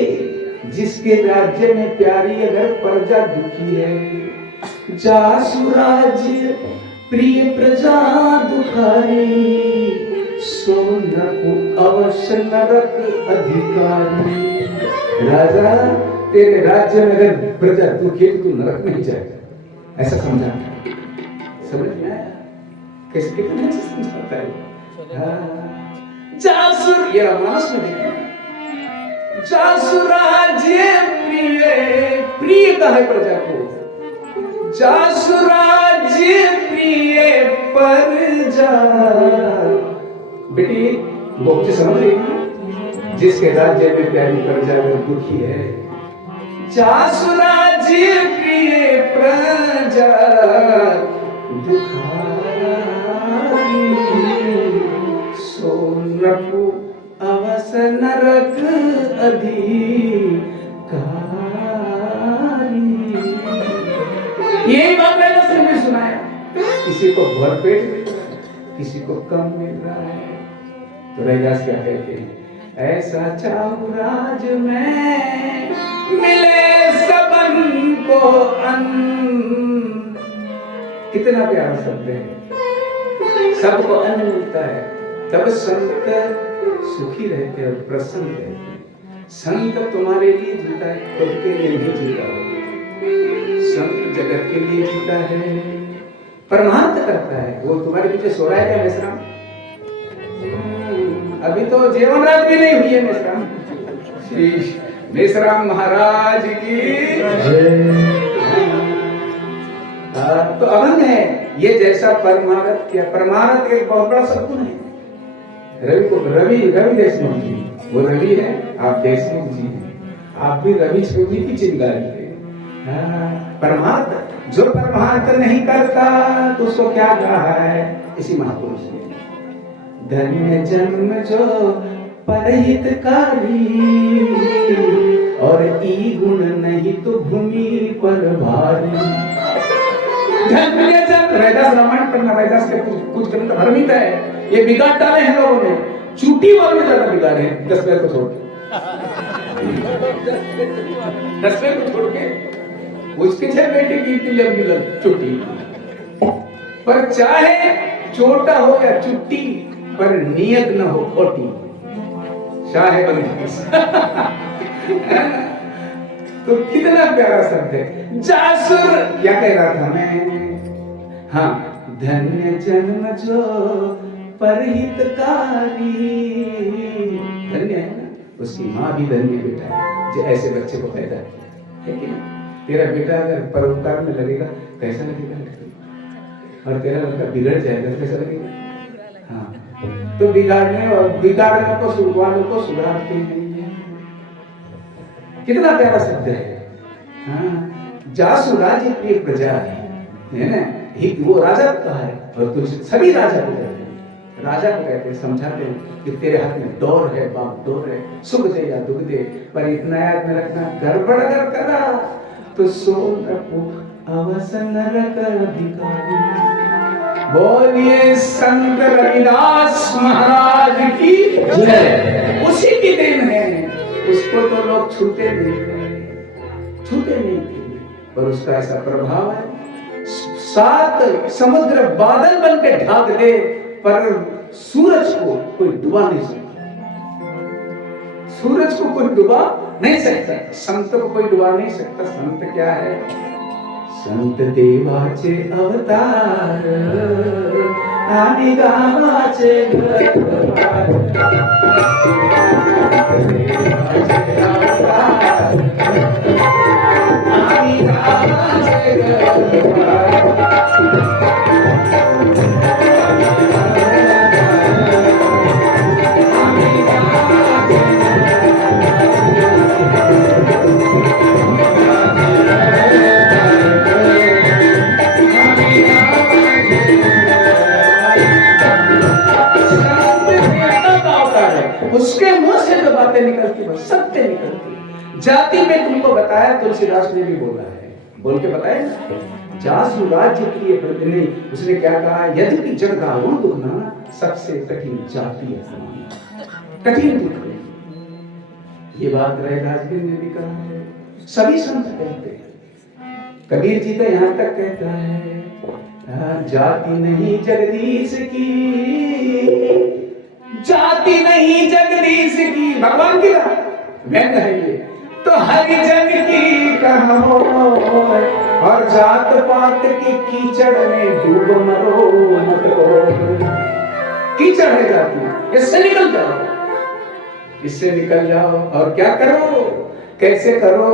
जिसके राज्य में प्यारी अगर प्रजा दुखी है। जासु राज्य प्रिय प्रजा दुखारी, सो नरक अवश्य नरक अधिकारी। राजा तेरे राज्य में अगर प्रजा दुखी है तो तू नरक में ही जाएगा, ऐसा समझा। समझ में आया? कैसे कितने अच्छे समझाता है। जासुर, ये मानस में देखा, जासु राज्य प्रिय, प्रिय कहा है प्रजा को। जासु राज्य प्रिय प्रजा। बेटी बहुत समझ रही है? जिसके राज्य में प्यारी प्रजा अगर दुखी है। जासु राज्य प्रिय प्रजा दुखारी, सो नरक अवश्य नरक अधिकारी। यही बात मैंने में सुनाया। किसी को भरपेट मिल रहा है, किसी को कम मिल रहा है, तो रैदास क्या कहते हैं? ऐसा चाहूं राज में मिले सबन को अन्न। कितना प्यारा शब्द है। सबको अन्न मिलता है तब संत सुखी रहते हैं और प्रसन्न रहते हैं। संत तुम्हारे लिए जीता है, खुद के लिए नहीं जीता हो। संत जगत के लिए जीता है, परमार्थ करता है। वो तुम्हारे पीछे सो रहा है क्या मेसराम? अभी तो जीवन रात भी नहीं हुई है मेसराम। श्री मेसराम महाराज की तो अनंत है ये। जैसा परमार्थ, क्या परमार्थ एक बहुत बड़ा सद्गुण है। रवि को रवि देशमुख जी, वो रवि है, आप देशमुख जी हैं। आप भी रवि छोटी की चिंगारी है। परमार्थ, जो परमार्थ नहीं करता तो उसको क्या कहा है इसी महापुरुष ने? धन्य जन्म जो परहितकारी, और ई गुण नहीं तो भूमि पर भारी। धन्य जन्म, रैदास रामायण पढ़ना, रैदास के कुछ ग्रंथ भ्रमित है। ये बिगाड़ डाले हैं लोगों ने, चूटी वालों ने ज्यादा बिगाड़े हैं। 10 को छोड़ के 10 को छोड़ के उसके 6 बेटे की मिलन चुट्टी। पर चाहे छोटा हो या चुट्टी, पर नियत न हो खोटी। शाह बंदी तो कितना प्यारा शब्द है। जासुर क्या कह रहा था मैं? हाँ, धन्य जन्म जो परहितकारी। धन्य है ना, उसकी माँ भी धन्य बेटा जो ऐसे बच्चे को पैदा किया है कि नहीं? तेरा बेटा अगर परोपकार में लगेगा कैसा लगेगा? और तेरा लड़का बिगड़ जाएगा तो कैसा लगेगा? हाँ, तो बिगाड़ने और बिगाड़ने को वालों को सुधारते हैं। कितना प्यारा शब्द है। हाँ, जासु राज्य प्रिय प्रजा है ना, वो राजा का है। और तुझे सभी राजा को कहते हैं, राजा को कहते हैं, समझाते हैं कि तेरे हाथ में दौर है, बाप दौर है, सुख दे या दुख दे, पर इतना याद में रखना, गड़बड़ अगर करा तो सो नरक अवश्य नरक अधिकारी। बोलिए संत रविदास महाराज की जय। उसी की देन है, उसको तो लोग छूते नहीं थे, पर उसका ऐसा प्रभाव है, 7 समुद्र बादल बन के ढाक दे, पर सूरज को कोई डुबा नहीं सकता। सूरज को कोई डुबा नहीं सकता, संत को कोई डुबा नहीं सकता। संत क्या है? संत देवाचे अवतार आणि गावाचे घरदार। देवाचे अवतार आणि गावाचे घरदार। उसके मुंह से जो बातें निकलती वो सत्य निकलती। जाति में तुमको बताया, तुलसीदास ने भी बोला है, बोल के बताया ना, जासु राज्य की प्रतिनि। उसने क्या कहा? यद्यपि जग गावों दुख ना, सबसे कठिन जाति है, कठिन दुख है। ये बात रैदास ने भी कहा है, सभी संत कहते हैं। कबीर जी तो यहां तक कहता है, जाति नहीं जगदीश की, जाति नहीं जगदीश की। भगवान की व्यंग है ये। तो हरिजन की कहो और जात पात की कीचड़ में डूब मरो मत रो। कीचड़ है जाति, इससे निकल जाओ, इससे निकल जाओ। और क्या करो? कैसे करो?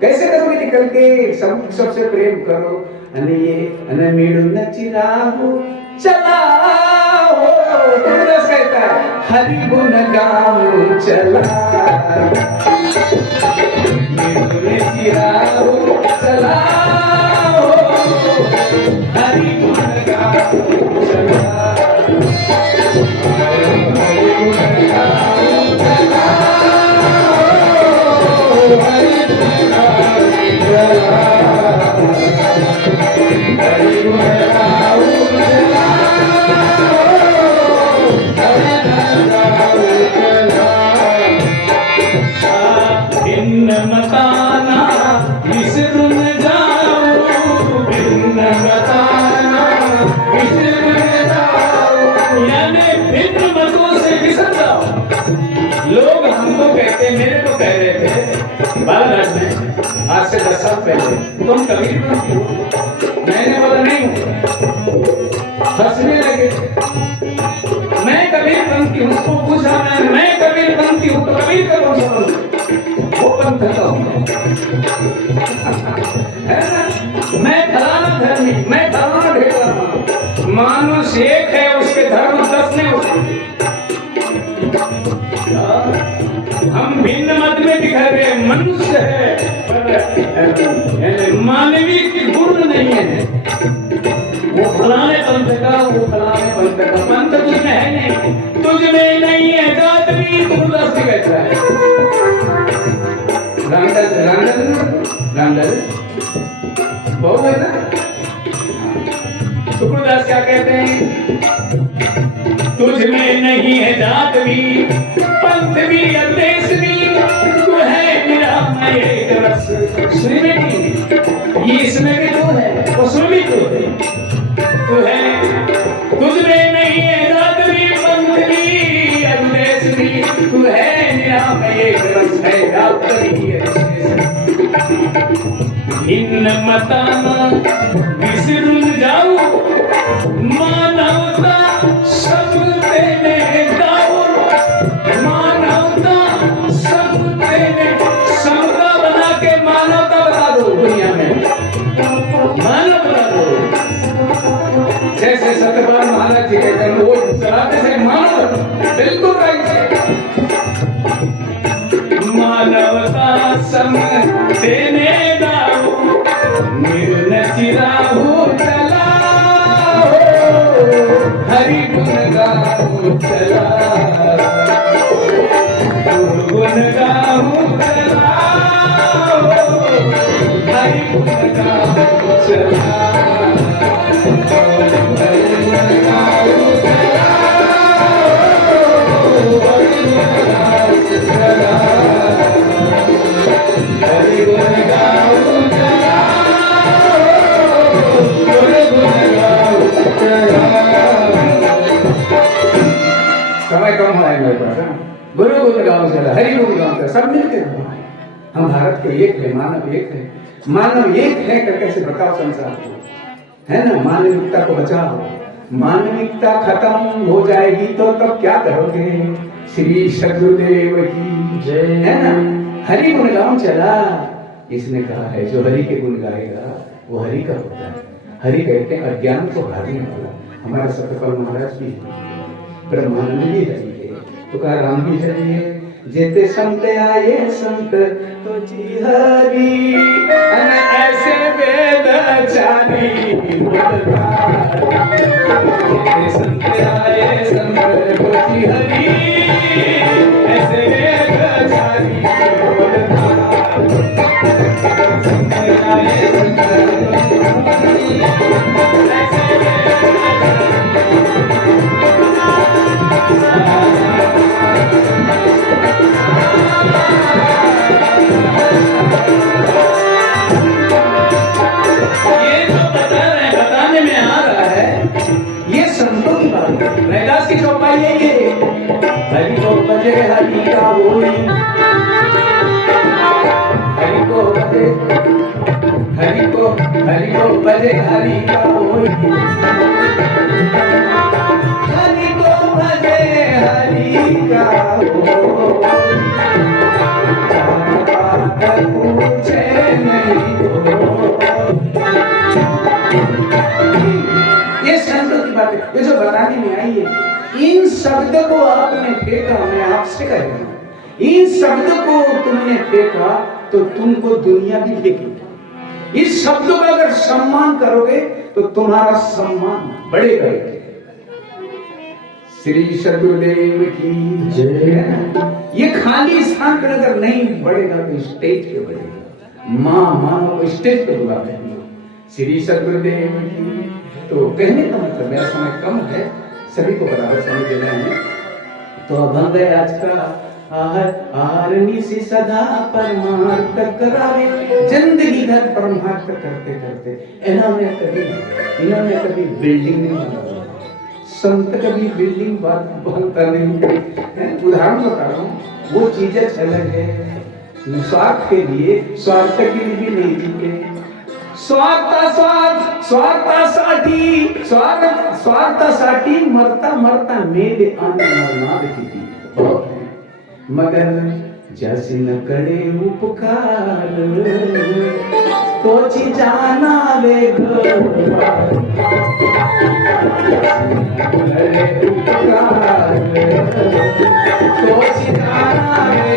कैसे करोगे निकल के? सबसे प्रेम करो। अने मीडू नचिराहु चलाओ। तुलसीदास कहता है, हरि गुण गाऊं चला, मीडू नचिराहु चलाओ, हरि गुण गाऊं चला, हरि गुण गाऊं चला, हरि गुण गाऊं चला, हरि गुण गाऊं चला, हरि गुण गाऊं चला। भिन्न मताना विसरून जाओ, भिन्न मताना विसरून जाओ, यानी भिन्न मतों से विसर जाओ। लोग हमको कहते, मेरे को कह रहे थे बालाघाट में आज से 10 साल पहले, तुम कबीरपंथी हो? मैंने बोला नहीं हूं। हंसने लगे। मैं कबीरपंथी हूं। उसको पूछा मैं कबीरपंथी हूं तो कबीर का कौन सा पंथ? वो पंथ का हूं है ना? मैं फलाना धर्मी, मैं फलाना ढेला। मानुष एक है, उसके धर्म 10 नहीं होते। हम भिन्न मत में बिखरे, मनुष्य है पर मानवीय की गुण नहीं है। वो फलाने पंथ का, वो फलाने पंथ का। पंथ तुझ में है नहीं, तुझ में नहीं है जात भी। तुलसीदास भी कहता है, रामदल बहु है ना। तुलसीदास क्या कहते हैं? तुझ में नहीं है जात भी, पंथ भी, देश भी, तू है मेरा मैं एक रस। सुन ये इसमें भी तो है, उसमें भी तो है। तू है, तुझ में नहीं है जात भी, पंथ भी, देश भी, तू है मेरा मैं एक रस है। भिन्न मताना विसरून जाऊ, मानवता सब तेने गाओ, मानवता सब तेने। समता बना के मानवता बता दो दुनिया में, मानव बना दो। जैसे सत्यपाल महाराज जी कहते हैं, वो चलाते से मानव बिल्कुल राइट है। मानवता सब तेने गाओ, निर्नचिराहु चलाओ, हरि गुण गाऊं चला, गुण गाऊं चला, हरि गुण गाऊं चला, हरि कम हुआ है मेरे पास। गुरु गुणगान चला, हरि गुणगान चला, सब मिलके हम भारत के एक है, मानव एक है, मानव एक है कर कैसे बताओ संसार को, है ना। मानविकता को बचाओ, मानविकता खत्म हो जाएगी तो तब क्या करोगे। श्री सद्गुरुदेव की जय, है ना। हरि गुणगान चला, इसने कहा है जो हरि के गुण गाएगा वो हरि का होता है। हरि कहते हैं अज्ञान को हराने वाला। हमारा सत्यपाल महाराज भी है, ब्रह्मानंद भी हरि है, तुकाराम भी हरि है। जेते संत आए संत तो जी हरि, ऐसे वेद चारी जेते संत आए संत तो जी हरि, ऐसे वेद चारी संत आए संत बताने में आ रहा है, ये संतों की बात है। रैदास की चौपाई है ये, हरि को बजे हरि का होली, हरि को बजे हरि को बजे हरि का होली, हरि को बजे हरि का पूछे नहीं ये संतों की बात है, ये जो बताने में आई है। इन शब्द को आपने फेंका, मैं आपसे कह रहा हूं, इन शब्द को तुमने फेंका तो तुमको दुनिया भी फेंकेगी। इस शब्दों का अगर सम्मान करोगे तो तुम्हारा सम्मान बढ़ेगा। श्री सद्गुरुदेव की जय। ये खाली स्थान पर अगर नहीं बढ़ेगा तो स्टेज पे बढ़ेगा। मानो को स्टेज पे बुलाते हैं लोग, श्री सद्गुरुदेव की। तो कहने का मतलब, मेरा समय कम है, सभी को बराबर समय देना है। तो अब हम गए आज का आरनी से सदा परमार्थ करावे, जिंदगी भर परमार्थ करते करते इन्होंने कभी बिल्डिंग नहीं बनाया। संत कभी बिल्डिंग बनता नहीं। उदाहरण बता रहा हूँ, वो चीजें अलग है। स्वार्थ के लिए, स्वार्थ के लिए भी नहीं जीते। स्वार्थासाठी मरता मेले आने मरनाद किती बहुत है। मगर जैसे न करे उपकार तोची जाना वे करे उपकार तोची जाना वे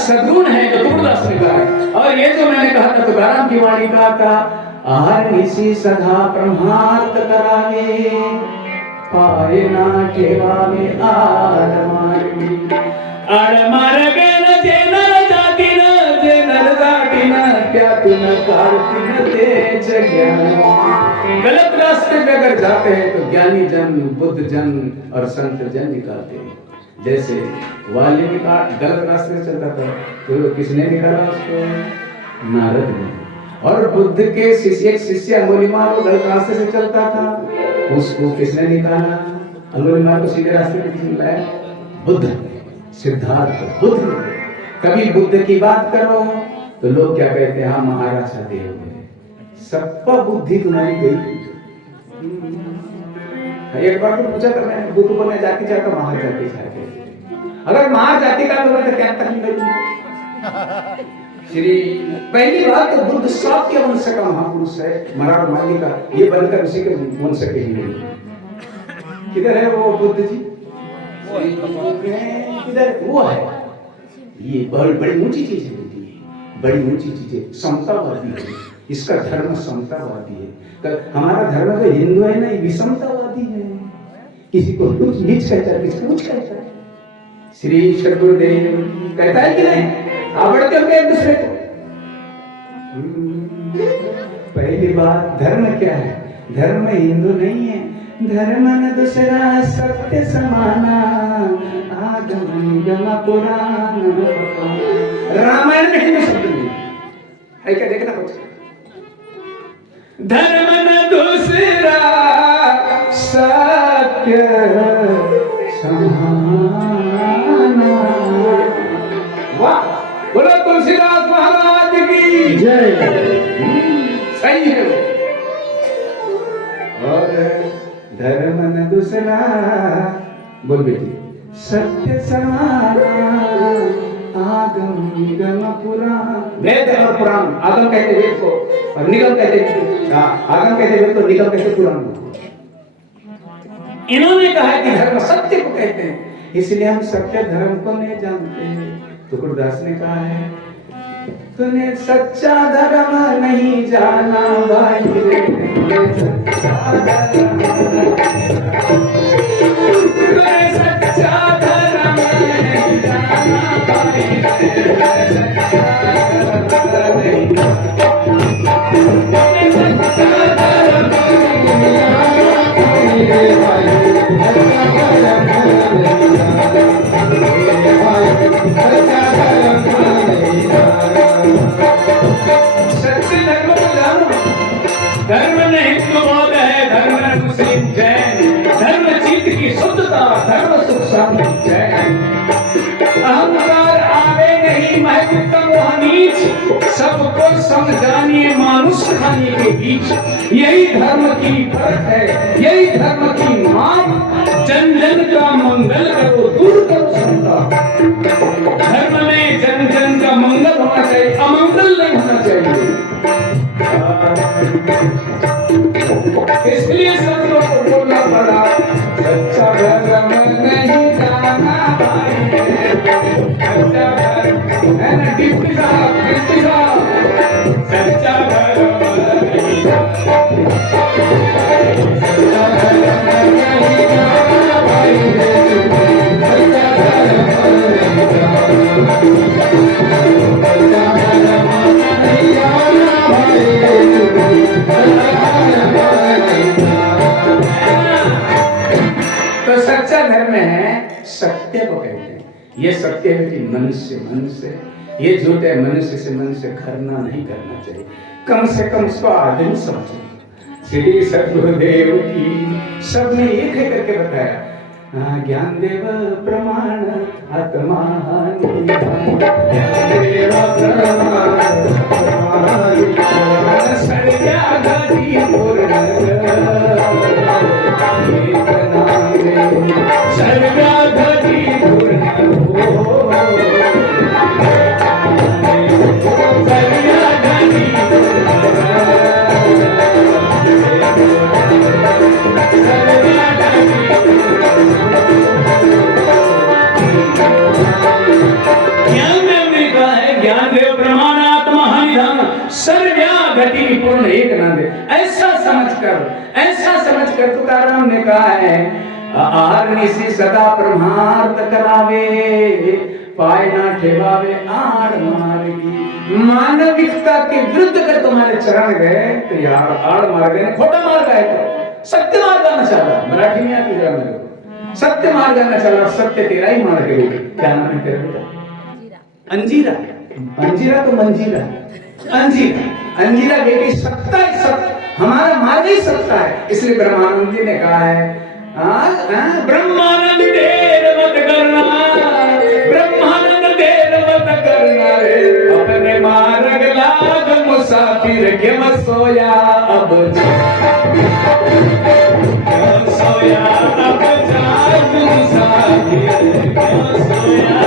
सद्गुण है जो तुलदास ने कहा है। और ये जो मैंने कहा था तुकाराम की वाणी का था, आरनिसी सदा ब्रह्मार्थ करावे, पाए ना ठेवावे आड़ मार गेन जे नर जाती न त्यातून कार्तिक तेज ज्ञान। गलत रास्ते पे अगर जाते हैं तो ज्ञानी जन, बुद्ध जन और संत जन निकालते हैं। जैसे वाल्मीकि का गलत रास्ते से चलता था तो किसने निकाला उसको? नारद ने। और बुद्ध के शिष्य, एक शिष्य अंगुलीमाल वो गलत रास्ते से चलता था, उसको किसने निकाला? अंगुलीमाल को सीधे रास्ते पे लाया बुद्ध, सिद्धार्थ बुद्ध। कभी बुद्ध की बात करो तो लोग क्या कहते हैं? हाँ महाराज देव है, सबका बुद्धि तुम्हारी गई। एक बार तो पूछा था मैं, बुद्ध को मैं जाति चाहता महार जाति चाहते। अगर महार जाति का होगा तो क्या तकलीफ है तुमको? श्री पहली बात तो बुद्ध शाक्य वंश का महापुरुष है, मराठ माली का, ये बनकर उसी के वंश के ही नहीं। किधर है वो बुद्ध जी? किधर वो है? ये बड़ी ऊंची चीज है, बड़ी ऊंची चीज है, समतावादी है। इसका धर्म समतावादी है। हमारा धर्म तो हिंदू है ना, विषमतावादी है। किसी को कुछ नीच कहता है, किसी को कुछ कहता है। श्री सद्गुरुदेव कहता है कि नहीं? आप बढ़ते हो एक दूसरे को। पहली बात, धर्म क्या है? धर्म हिंदू नहीं है। धर्म न दूसरा सत्य समाना, आगम निगम पुराण। रामायण में हिंदू शब्द नहीं है क्या? देखना कुछ। धर्म न दूसरा सत्य समाना। वाह, बोलो तुलसीदास महाराज की जय। सही है। और धर्म न दूसरा, बोल बेटी, सत्य समाना, आगम निगम पुराण। वेद और पुराण, आगम कहते वेद को और निगम कहते, आगम कहते वेद को, निगम कहते पुराण को। इन्होंने कहा कि धर्म सत्य को कहते हैं, इसलिए हम सत्य धर्म को नहीं जानते। तुलसीदास ने कहा है, तूने सच्चा धर्म नहीं जाना भाई रे, तूने सच्चा धर्म नहीं जाना भाई धर्म न हिंदू बौद्ध है, धर्म न मुस्लिम जैन, धर्म चित्त की शुद्धता, धर्म सुख शांति जैन। अहंकार आवे नहीं महत्तम नीच, सबको समझानिए मानुष खाने के बीच। यही धर्म की फर्क है, यही धर्म की मांग। जन जन का मंगल करो, दूर करो शंका। धर्म में जन जन का मंगल होना चाहिए, अमंगल नहीं होना चाहिए। इसलिए सब लोग को बोलना पड़ा, सच्चा धर्म नहीं जाना भाई, सच्चा धर्म है ना। डिप्टी साहब, सच्चा धर्म नहीं जाना, सच्चा धर्म नहीं जाना भाई, सच्चा धर्म नहीं जाना, सच्चा धर्म नहीं जाना भाई। तो सच्चा धर्म है, सत्य को कहते हैं। ये सत्य है कि मनुष्य ये झूठे मनुष्य से मनुष्य घृणा नहीं करना चाहिए, कम से कम उसको आदमी समझो। श्री सद्गुरुदेव की सबने एक है करके बताया, ज्ञान देव प्रमाण आत्मा पूर्ण एक नाम है। ऐसा समझकर तुकाराम ने कहा है, आहार से सदा परमार्थ करावे, पाए ना ठेवावे आड़ मार्गी। मानविकता के विरुद्ध कर तुम्हारे चरण गए तो यार आड़ मार गए, खोटा मार गए तो सत्य मार्ग आना चला। मराठी में आती जरा मेरे को, सत्य मार्ग आना चला, सत्य तेरा ही मार्ग है। क्या नाम है तेरा बेटा? अंजीरा। अंजीरा तो मंजीरा, अंजीरा बेटी सत्ता ही सत्य, हमारा मार्ग ही सत्ता है। इसलिए ब्रह्मानंद जी ने कहा है, ब्रह्मानंद देर मत करना, ब्रह्मानंद देर मत करना रे, अपने मार्ग लाग मुसाफिर के मत सोया अब सोया अब जाग मुसाफिर के सोया।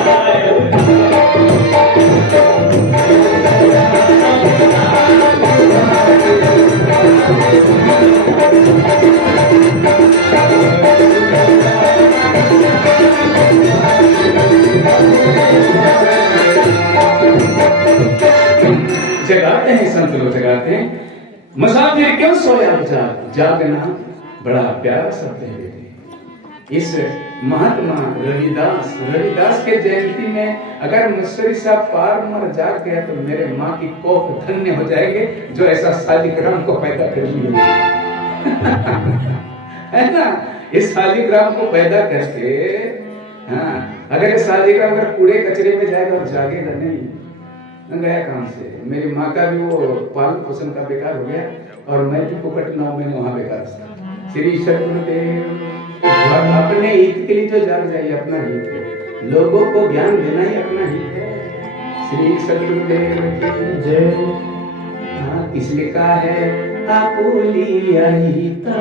जगाते हैं संत लोग, जगाते हैं। मुसाफिर क्यों सोया जागना बड़ा प्यारा शब्द है बेटे। इस महात्मा रविदास के जयंती में अगर मुसरी साहब पार मर जा गया तो मेरे माँ की कोख धन्य हो जाएंगे जो ऐसा शालिग्राम को पैदा कर लिया। है ना, इस शालिग्राम को पैदा करके, हाँ, अगर ये शालिग्राम अगर कूड़े कचरे में जाएगा और जागेगा नहीं, गया काम से। मेरी माँ का भी वो पालन पोषण का बेकार हो गया और मैं भी पोपट 9 महीने वहां बेकार था। श्री सद्गुरुदेव अपने हित के लिए जो जाग जाइए, अपना हित है, लोगों को ज्ञान देना ही अपना हित है। श्री सद्गुरुदेव की जय। हाँ, इसलिए कहा है आपुलिया हिता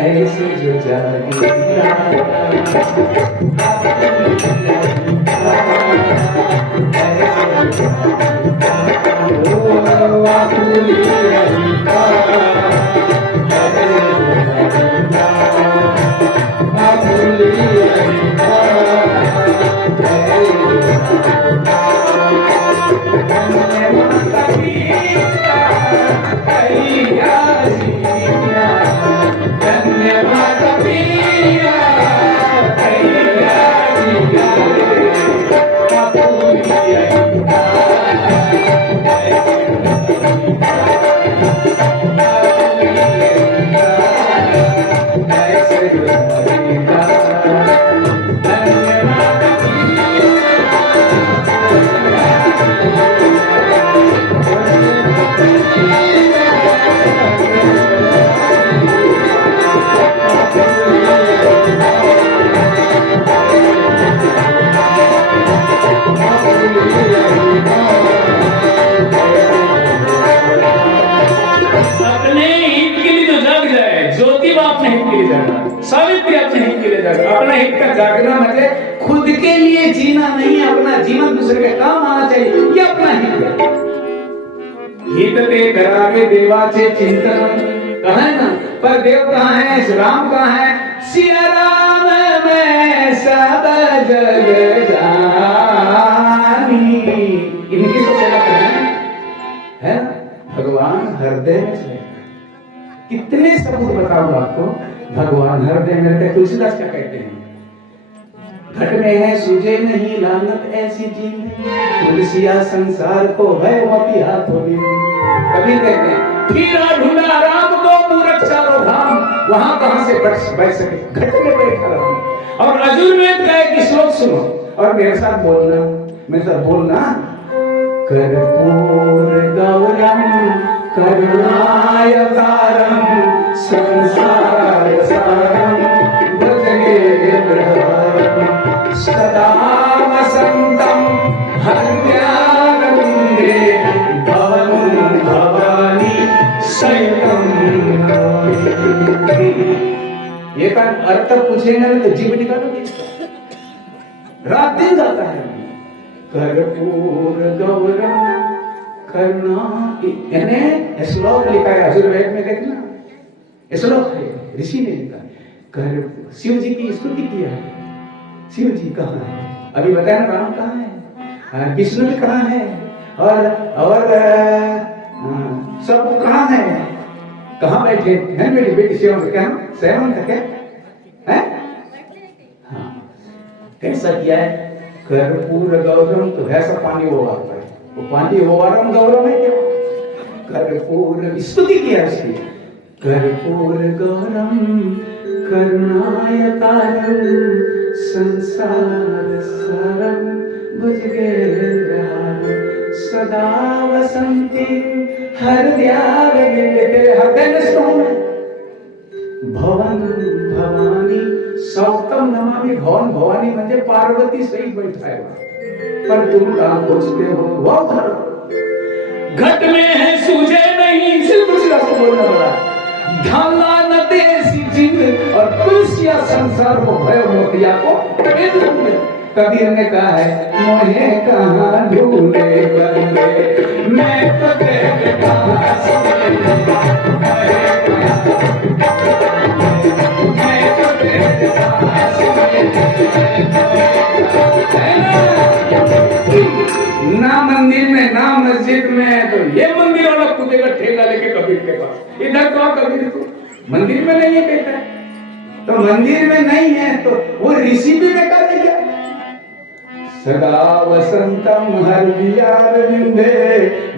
ऐसे जो जागेगा, आपुलिया हिता अपना हित का जागना मतलब खुद के लिए जीना नहीं, अपना जीवन दूसरे के काम आना चाहिए, ये अपना हित है। हित ते करावे देवाचे चिंतन, कहा है ना, पर देव कहाँ है, राम कहाँ है, सिया राम में सब जग जानी, इनकी तो सेवा करना है ना। भगवान हृदय में, कितने सबूत बताऊं आपको, भगवान हृदय में रहते। तुलसीदास क्या कहते हैं, घट में है सूझे नहीं लानत ऐसी जीव, तुलसिया संसार को है मोती हाथों में। कभी कहते हैं फिरा ढूंढा राम को मूरख चारों धाम, वहां कहां से बैठ सके, घट में बैठा रहा। और यजुर्वेद का एक श्लोक सुनो और मेरे साथ बोलना, मेरे साथ बोलना, कर्पूर गौरम करुणायतारम संसार सारम भुजगेन्द्रहारम सदा वसंतम हृदयारविंदे भवनं भवानी सहितं। ये का अर्थ पूछेंगे तो जीव निकालोगे इसका, रात दिन जाता है। कर्पूर गौरम करुणा, यानी श्लोक लिखा है यजुर्वेद में, देखना श्लोक है, ऋषि ने लिखा कर, शिव जी की स्तुति किया है। शिव जी कहाँ है, अभी बताया ना, राम कहाँ है, विष्णु भी कहाँ है, और सब कहाँ है, कहाँ बैठे हैं मेरी बेटी सेवन, क्या सेवन था क्या है, हाँ, कैसा किया है, कर्पूर गौरम, तो है सब पानी वो आता है, वो पानी होवारम गौरव है क्या, कर्पूर स्तुति किया इसकी, कर्पूर गौरम करुणायतारम संसार सारम भुजगेन्द्रहारम सदा वसंती हृदयारविंदे, तेरे हृदय में सुनो मैं, भवन भवानी सौतम नमामि, भवन भवानी म्हणजे पार्वती सहित बैठा है, पर तुम कहाँ खोजते हो, वो घट में है सूझे नहीं, सिर्फ तुलसीदास को बोलना पड़ा, ढाला न देसी जीव और तुलसिया संसार को भय मोतिया को। कबीर ने कहा है, मोहे कहाँ ढूंढे बंदे, मैं तो तेरे पास ना मंदिर में ना मस्जिद में, तो ये मंदिर वाला कूदेगा ठेला लेके कबीर के पास, इधर तो कबीर को मंदिर में नहीं है कहता है, तो मंदिर में नहीं है तो वो ऋषि भी बेकार है क्या? सदा वसंतम हृदयारविंदे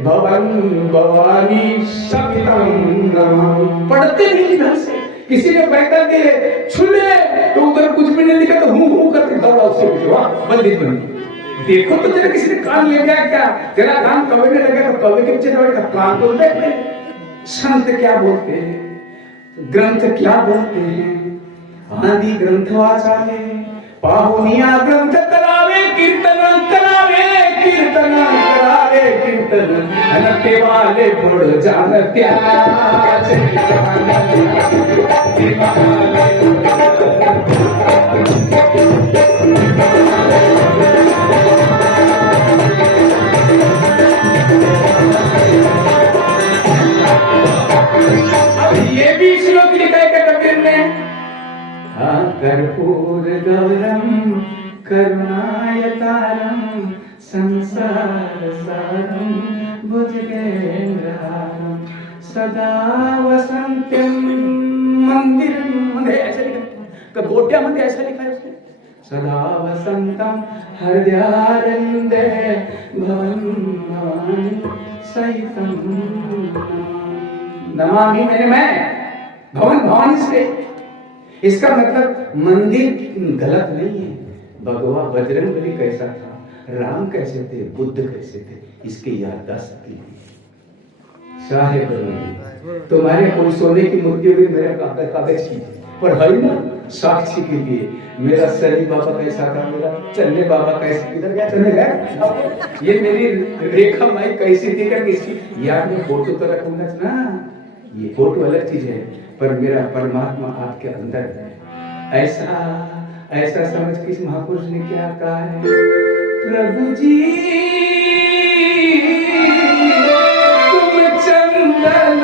भवन भवानी सवितम नमः। पढ़ते नहीं ढंग से, किसी ने बैठा के छुले तो उधर कुछ भी नहीं लिखा तो हूं करके दौड़ा उससे पूछो मंदिर में देखो तो तेरे किसी ने कान ले गया क्या? तेरा कान कवे में लगा तो कवे के पीछे दौड़ेगा, कान तो देख। संत क्या बोलते हैं, ग्रंथ क्या बोलते हैं? आदि ग्रंथ वाचाले पाहुनिया ग्रंथ करावे कीर्तन करावे कीर्तन करावे कीर्तन अनके वाले पड़ जान त्याज ये भी श्लोक लिखा है कबीर ने। कर्पूर गौरम करुणायतारम संसार सारम भुजगेन्द्रहारम सदा वसंतम मंदिरम। ऐसा लिखा तो गोट्या मंदिर ऐसा लिखा है उसने। सदा वसंतम हृदयारविंदे भवन भवानी सहितम नमामि। मैं भवन भवानी से, इसका मतलब मंदिर गलत नहीं है। भगवान बजरंगबली कैसा था, राम कैसे थे, बुद्ध कैसे थे, इसके याददाश्त की साहेब तुम्हारे कोई सोने की मूर्ति होगी मेरा कागज की पर है ना साक्षी के लिए। मेरा सली बाबा कैसा था, मेरा चलने बाबा कैसे, इधर क्या चले गए, ये मेरी रेखा माई कैसी थी करके इसकी याद में फोटो तो रखूंगा ना। ये फोटो अलग चीज है पर मेरा परमात्मा आपके अंदर है। ऐसा समझ किस महापुरुष ने क्या कहा है, प्रभु जी तुम चंदन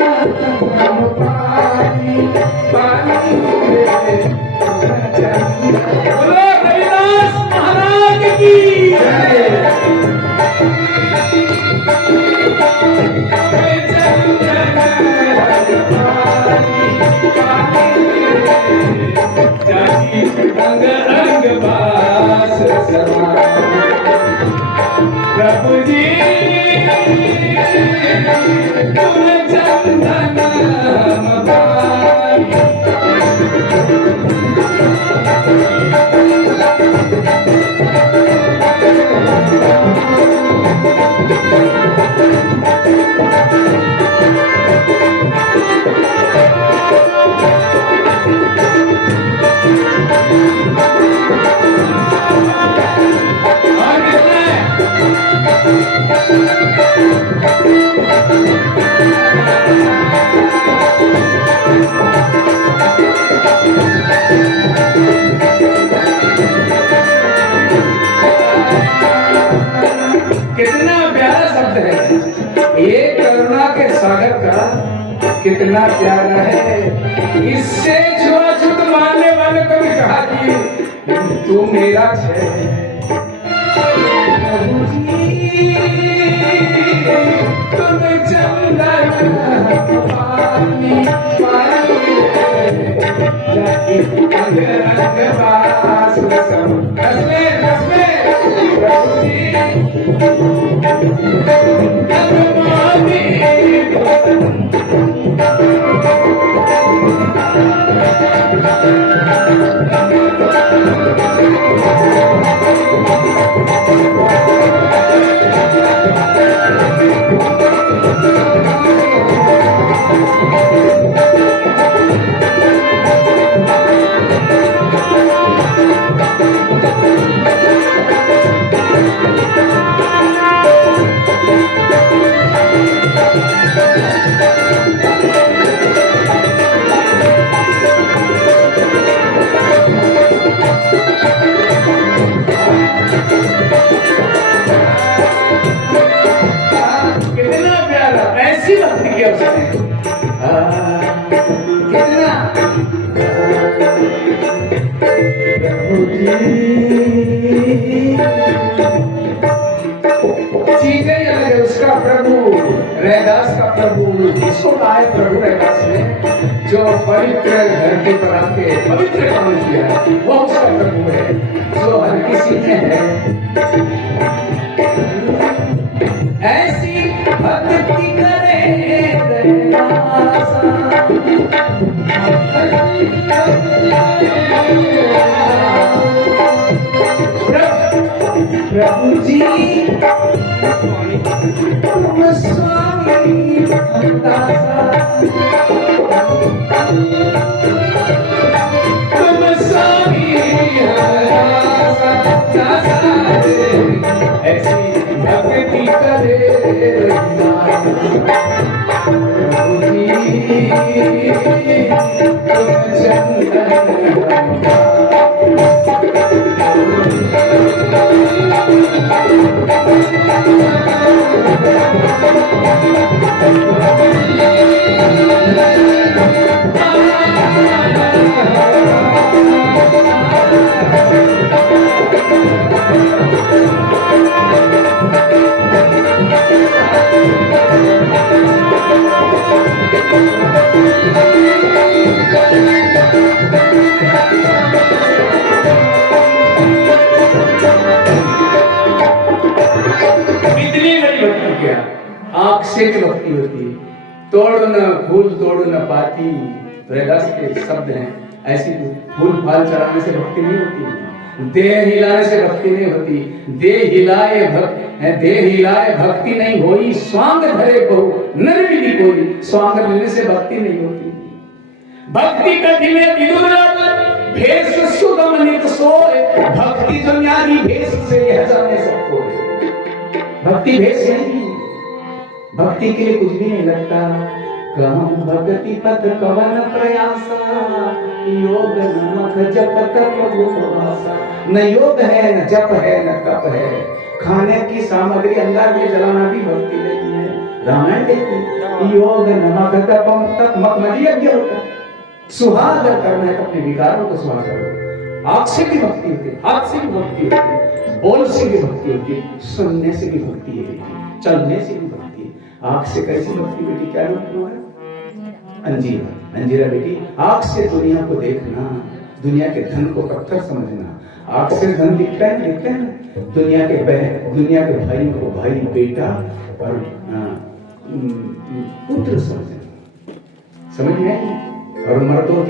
पानी पानी बोलो रविदास महाराज की अंग अंग बास प्रभु जी तुम चंदन कितना प्यारा शब्द है ये, करुणा के सागर का कितना प्यारा है। इससे छुआछूत मानने वाले को भी कहा कि तू मेरा है। तुम चंदन पानी पानी चीजें अलग है, उसका प्रभु रैदास का प्रभु, इसको कहा है प्रभु रैदास ने जो पवित्र धरती पर आके पवित्र काम किया है वो उसका प्रभु है, जो हर किसी में है। ऐसी भक्ति करे प्रभु जी तुम स्वामी भक्तासा, तुम स्वामी भक्तासा, ऐसी भक्ति करे प्रभु जी तुम चंदन आक्षेप भक्ति होती है। तोड़ न फूल तोड़ न पाती, रैदास के शब्द हैं। ऐसी फूल फाल चढ़ाने से भक्ति नहीं होती, देह हिलाने से भक्ति नहीं होती। देह हिलाए भक्ति नहीं होई, स्वांग धरे बहु नर विधि कोई, स्वांग लेने से भक्ति नहीं होती। भक्ति कठिन विदुर भेष सुगम नित सोए, भक्ति जो न्यारी भेष से यह जाने सबको। भक्ति भेष नहीं, भक्ति के लिए कुछ भी नहीं लगता। काम भक्ति पथ कवन प्रयासा, योग नमक जप तप उपवासा। न योग है न जप है न तप है, खाने की सामग्री अंगार में जलाना भी भक्ति नहीं है। रामायण देखिए, योग नमक तप मत यज्ञ होता है। सुहाग करना है तो अपने विकारों को सुहाग करो। आँख से भी भक्ति होती है, हाथ से भी भक्ति होती है, बोल से भी भक्ति होती है, सुनने से भी भक्ति है, चलने से भी भक्ति है। आँख से कैसी भक्ति बेटी, क्या रूप है? अंजीरा, अंजीरा बेटी, आँख से दुनिया को देखना, दुनिया के धन को पत्थर समझना। आँख से धन दिखता है ना, दुनिया के भाई को भाई बेटा और पुत्र समझना, समझ में आई? और मर्दों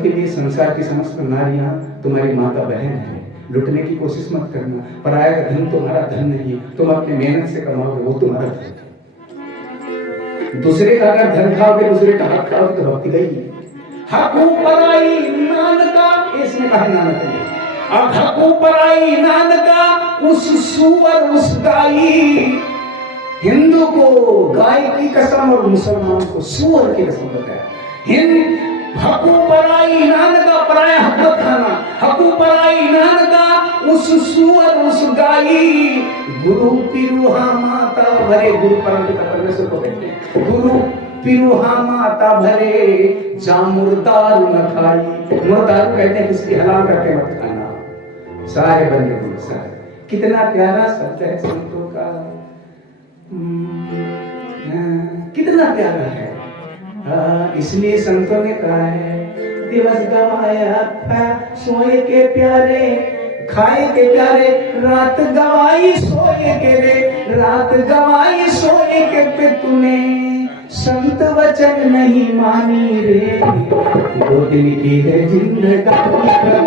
के लिए संसार की समस्त नारियां तुम्हारी माता बहन है। लुटने की कोशिश मत करना, पराया का धन तुम्हारा धन नहीं, तुम अपने मेहनत से कमाओगे वो तुम्हारा धन। दूसरे का अगर धन खाओगे, दूसरे का हक खाओगे तो भक्ति गई। हकू पराई नानका, इसमें कहा नानक ने, अब हकू पराई नानका उस सुअर उस गाई। हिंदू को गाय की कसम और मुसलमान को सुअर की कसम बताया। हकू पराई नानका, पराया हक खाना, हकू पराई नानका उस सुअर उस गाई। गुरु पिरुहा माता भरे, गुरु परमेश्वर को कहते हैं, गुरु पिरुहा माता भरे जा मुर्दारू न खाई। मुर्दारू कहते हैं किसकी हलाल करके मत खाना। सारे बंदे गुरु सारे, कितना प्यारा शब्द है संतों का, कितना प्यारा है। इसलिए संतों ने कहा है, दिवस गवाया था सोए के प्यारे, खाए के प्यारे, रात गवाई सोए के रे, रात गवाई सोए के पे तूने संत वचन नहीं मानी रे। दो दिन की है जिंदगानी है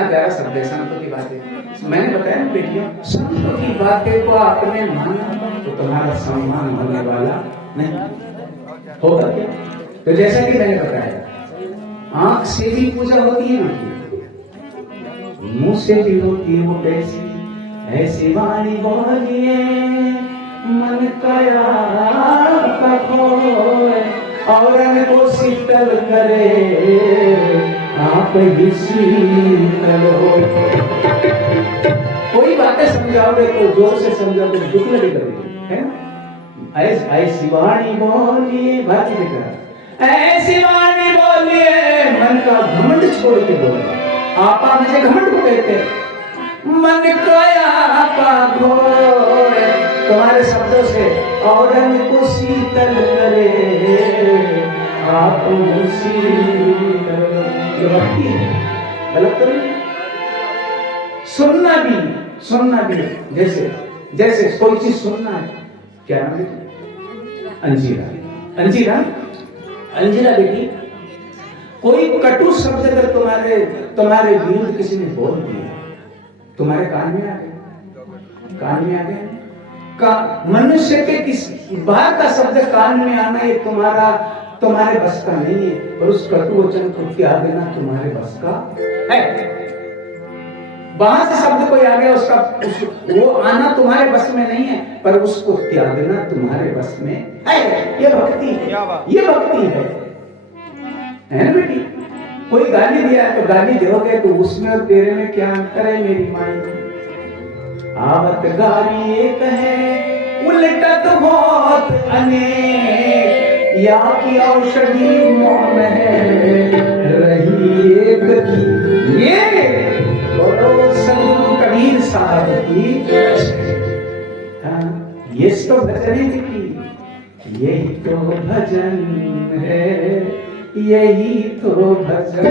कितना प्यारा शब्द है संतों की बातें। मैंने बताया बेटियों, संतों की बातें को आपने माना तो तुम्हारा सम्मान होने वाला नहीं होगा क्या? तो जैसा कि मैंने बताया, आंख से भी पूजा होती है ना, मुंह से भी होती है वो कैसी, ऐसी वाणी बोलिए मन कया खोए और को शीतल करे आप ही शीतल हो। कोई बातें समझाओगे तो जोर से समझाओगे दुख लगेगा, है ना? ऐसी वाणी बोलिए, बात ही करा, ऐसी वाणी बोलिए मन का घमंड छोड़ के बोलो। आपा मुझे घमंड को कहते हैं, मन कया आपा खोए तुम्हारे शब्दों से और को शीतल करे आप शीतल। ये भक्ति है, गलत तो नहीं। सुनना भी जैसे कोई चीज सुनना है, क्या नाम है? अंजीरा बेटी, कोई कटु शब्द अगर तुम्हारे विरुद्ध किसी ने बोल दिया, तुम्हारे कान में आ गए। मनुष्य के किस बात का शब्द कान में आना ये तुम्हारे बस का नहीं है, और उस कटु वचन को त्याग देना तुम्हारे बस का है। बाहर से शब्द कोई आ गया, वो आना तुम्हारे बस में नहीं है, पर उसको त्याग देना तुम्हारे बस में है। ये भक्ति है ना बेटी? कोई गाली दिया है तो गाली दोगे तो उसमें और तेरे में क्या अंतर है मेरी माई? आवत गाली एक है, उलटत बहुत अनेक, या की औषधि मौन है रही एक की। ये बोलो संत कबीर साहब की, ये तो भजन की, यही तो भजन है, यही तो भजन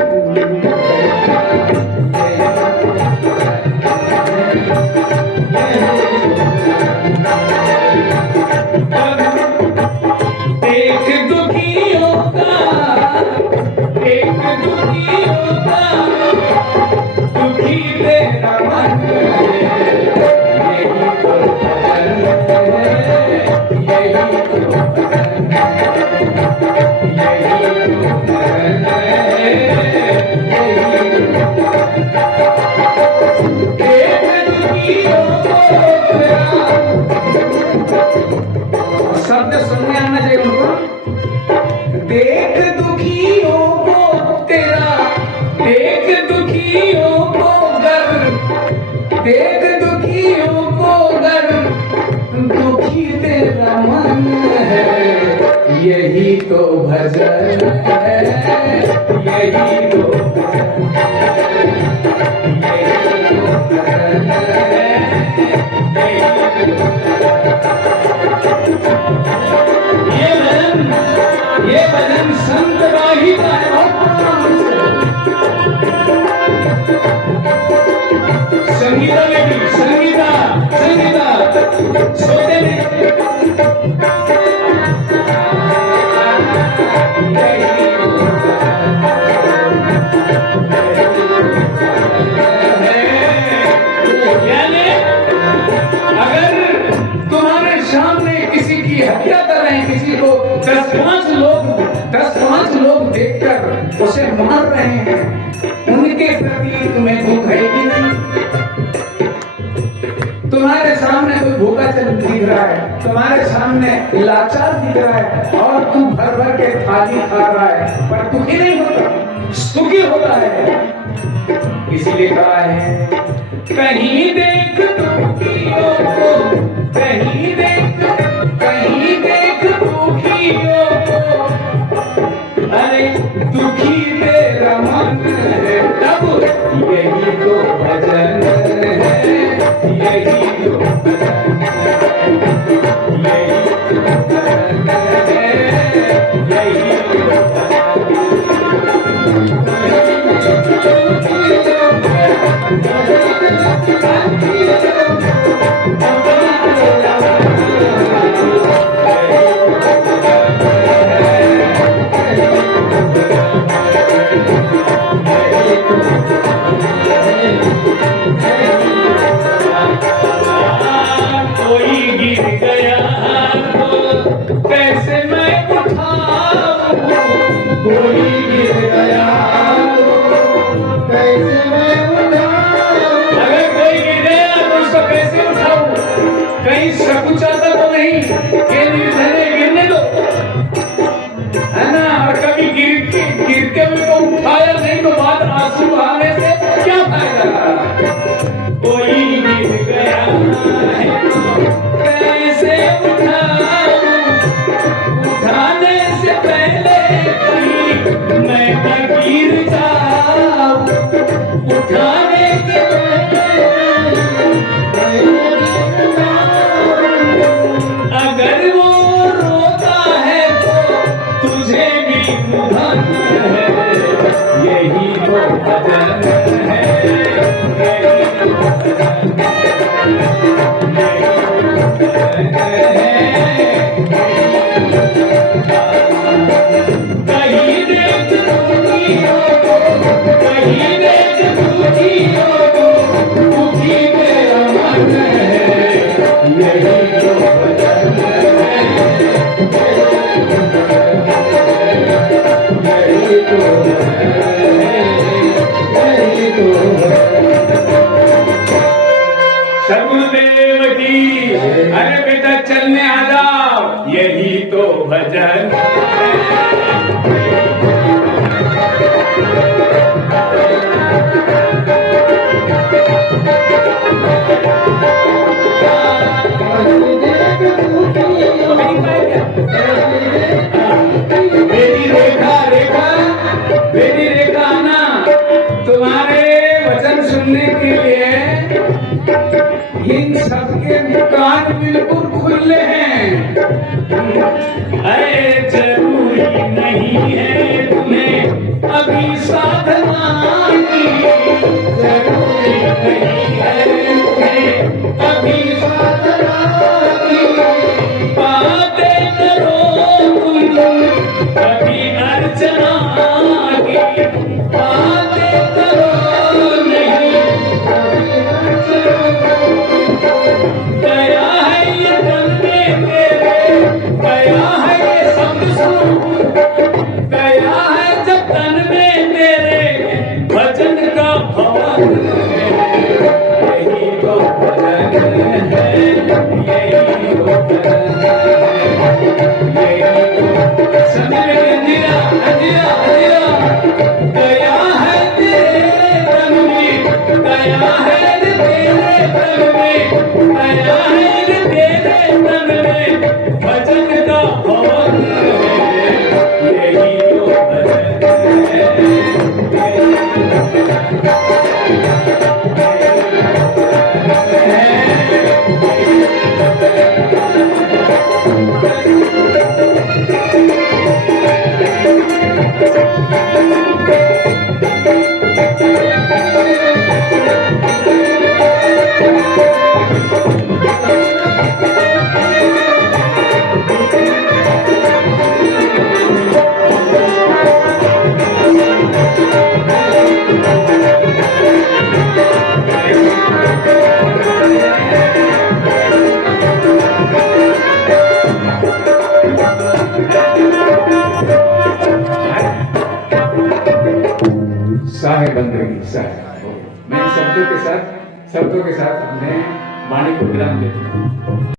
एक दुखियों का दुखी तेरा मन है, यही तो भजन है, यही तो भजन शब्द सुनने आना चाहिए उनको। देख दुखियों को तेरा, देख दुखियों को गर, देख दुखियों को गर, दुखी तेरा मन है, यही तो भजन है, यही तो भजन है, यही तो भजन है, ये भजन संत बाही का है, संगीता बेटी, संगीता सोते में अगर तुम्हारे सामने किसी की हत्या कर रहे हैं, किसी को 10-5 लोग देखकर उसे मार रहे हैं, उनके प्रति तुम्हें दुख है कि नहीं? तुम्हारे सामने कोई भूखा दिख रहा है, तुम्हारे सामने लाचार दिख रहा है, और तू भर भर के थाली खा रहा है, पर दुखी नहीं होता, सुखी होता है। इसीलिए कहा है, कहीं देख दुखियों को, कहीं देख दुखियों को, अरे दुखी तेरा मन है, तब यही तो भजन है, यही तो भजन है, यही तो भजन है, यही तो भजन है। तो भजन है, यही तो भजन कहीं देख दुखियों को, कहीं देख दुखियों को, दुखी मेरा मन है, यही तो भजन है, यही तो यही तो सगुरुदेव की। अरे बेटा चलने आ जाओ, यही तो भजन मेरी रेखा रेखा मेरी रेखा आना, तुम्हारे वचन सुनने के लिए इन सबके कान बिल्कुल खुले हैं। अरे जरूरी नहीं है तुम्हें अभी साधना की, जरूरी नहीं है तुम्हें अभी साधना की, बातें करो तुम अभी अर्चना की, बातें करो नहीं अभी अर्चना। गया है ये तन में तेरे, गया है ये सब सुन, गया है जब तन में तेरे भजन का भवन है, यही तो भजन है, यही तो भजन है, यही तो समय अंधिया अंधिया अंधिया गया है तेरे तन में, गया है तेरे तन में, गया है तेरे तन में भजन का भवन है, यही तो भजन साहेब बंदगी साहेब। मैं शब्दों के साथ हमने वाणी को विराम देता हूँ।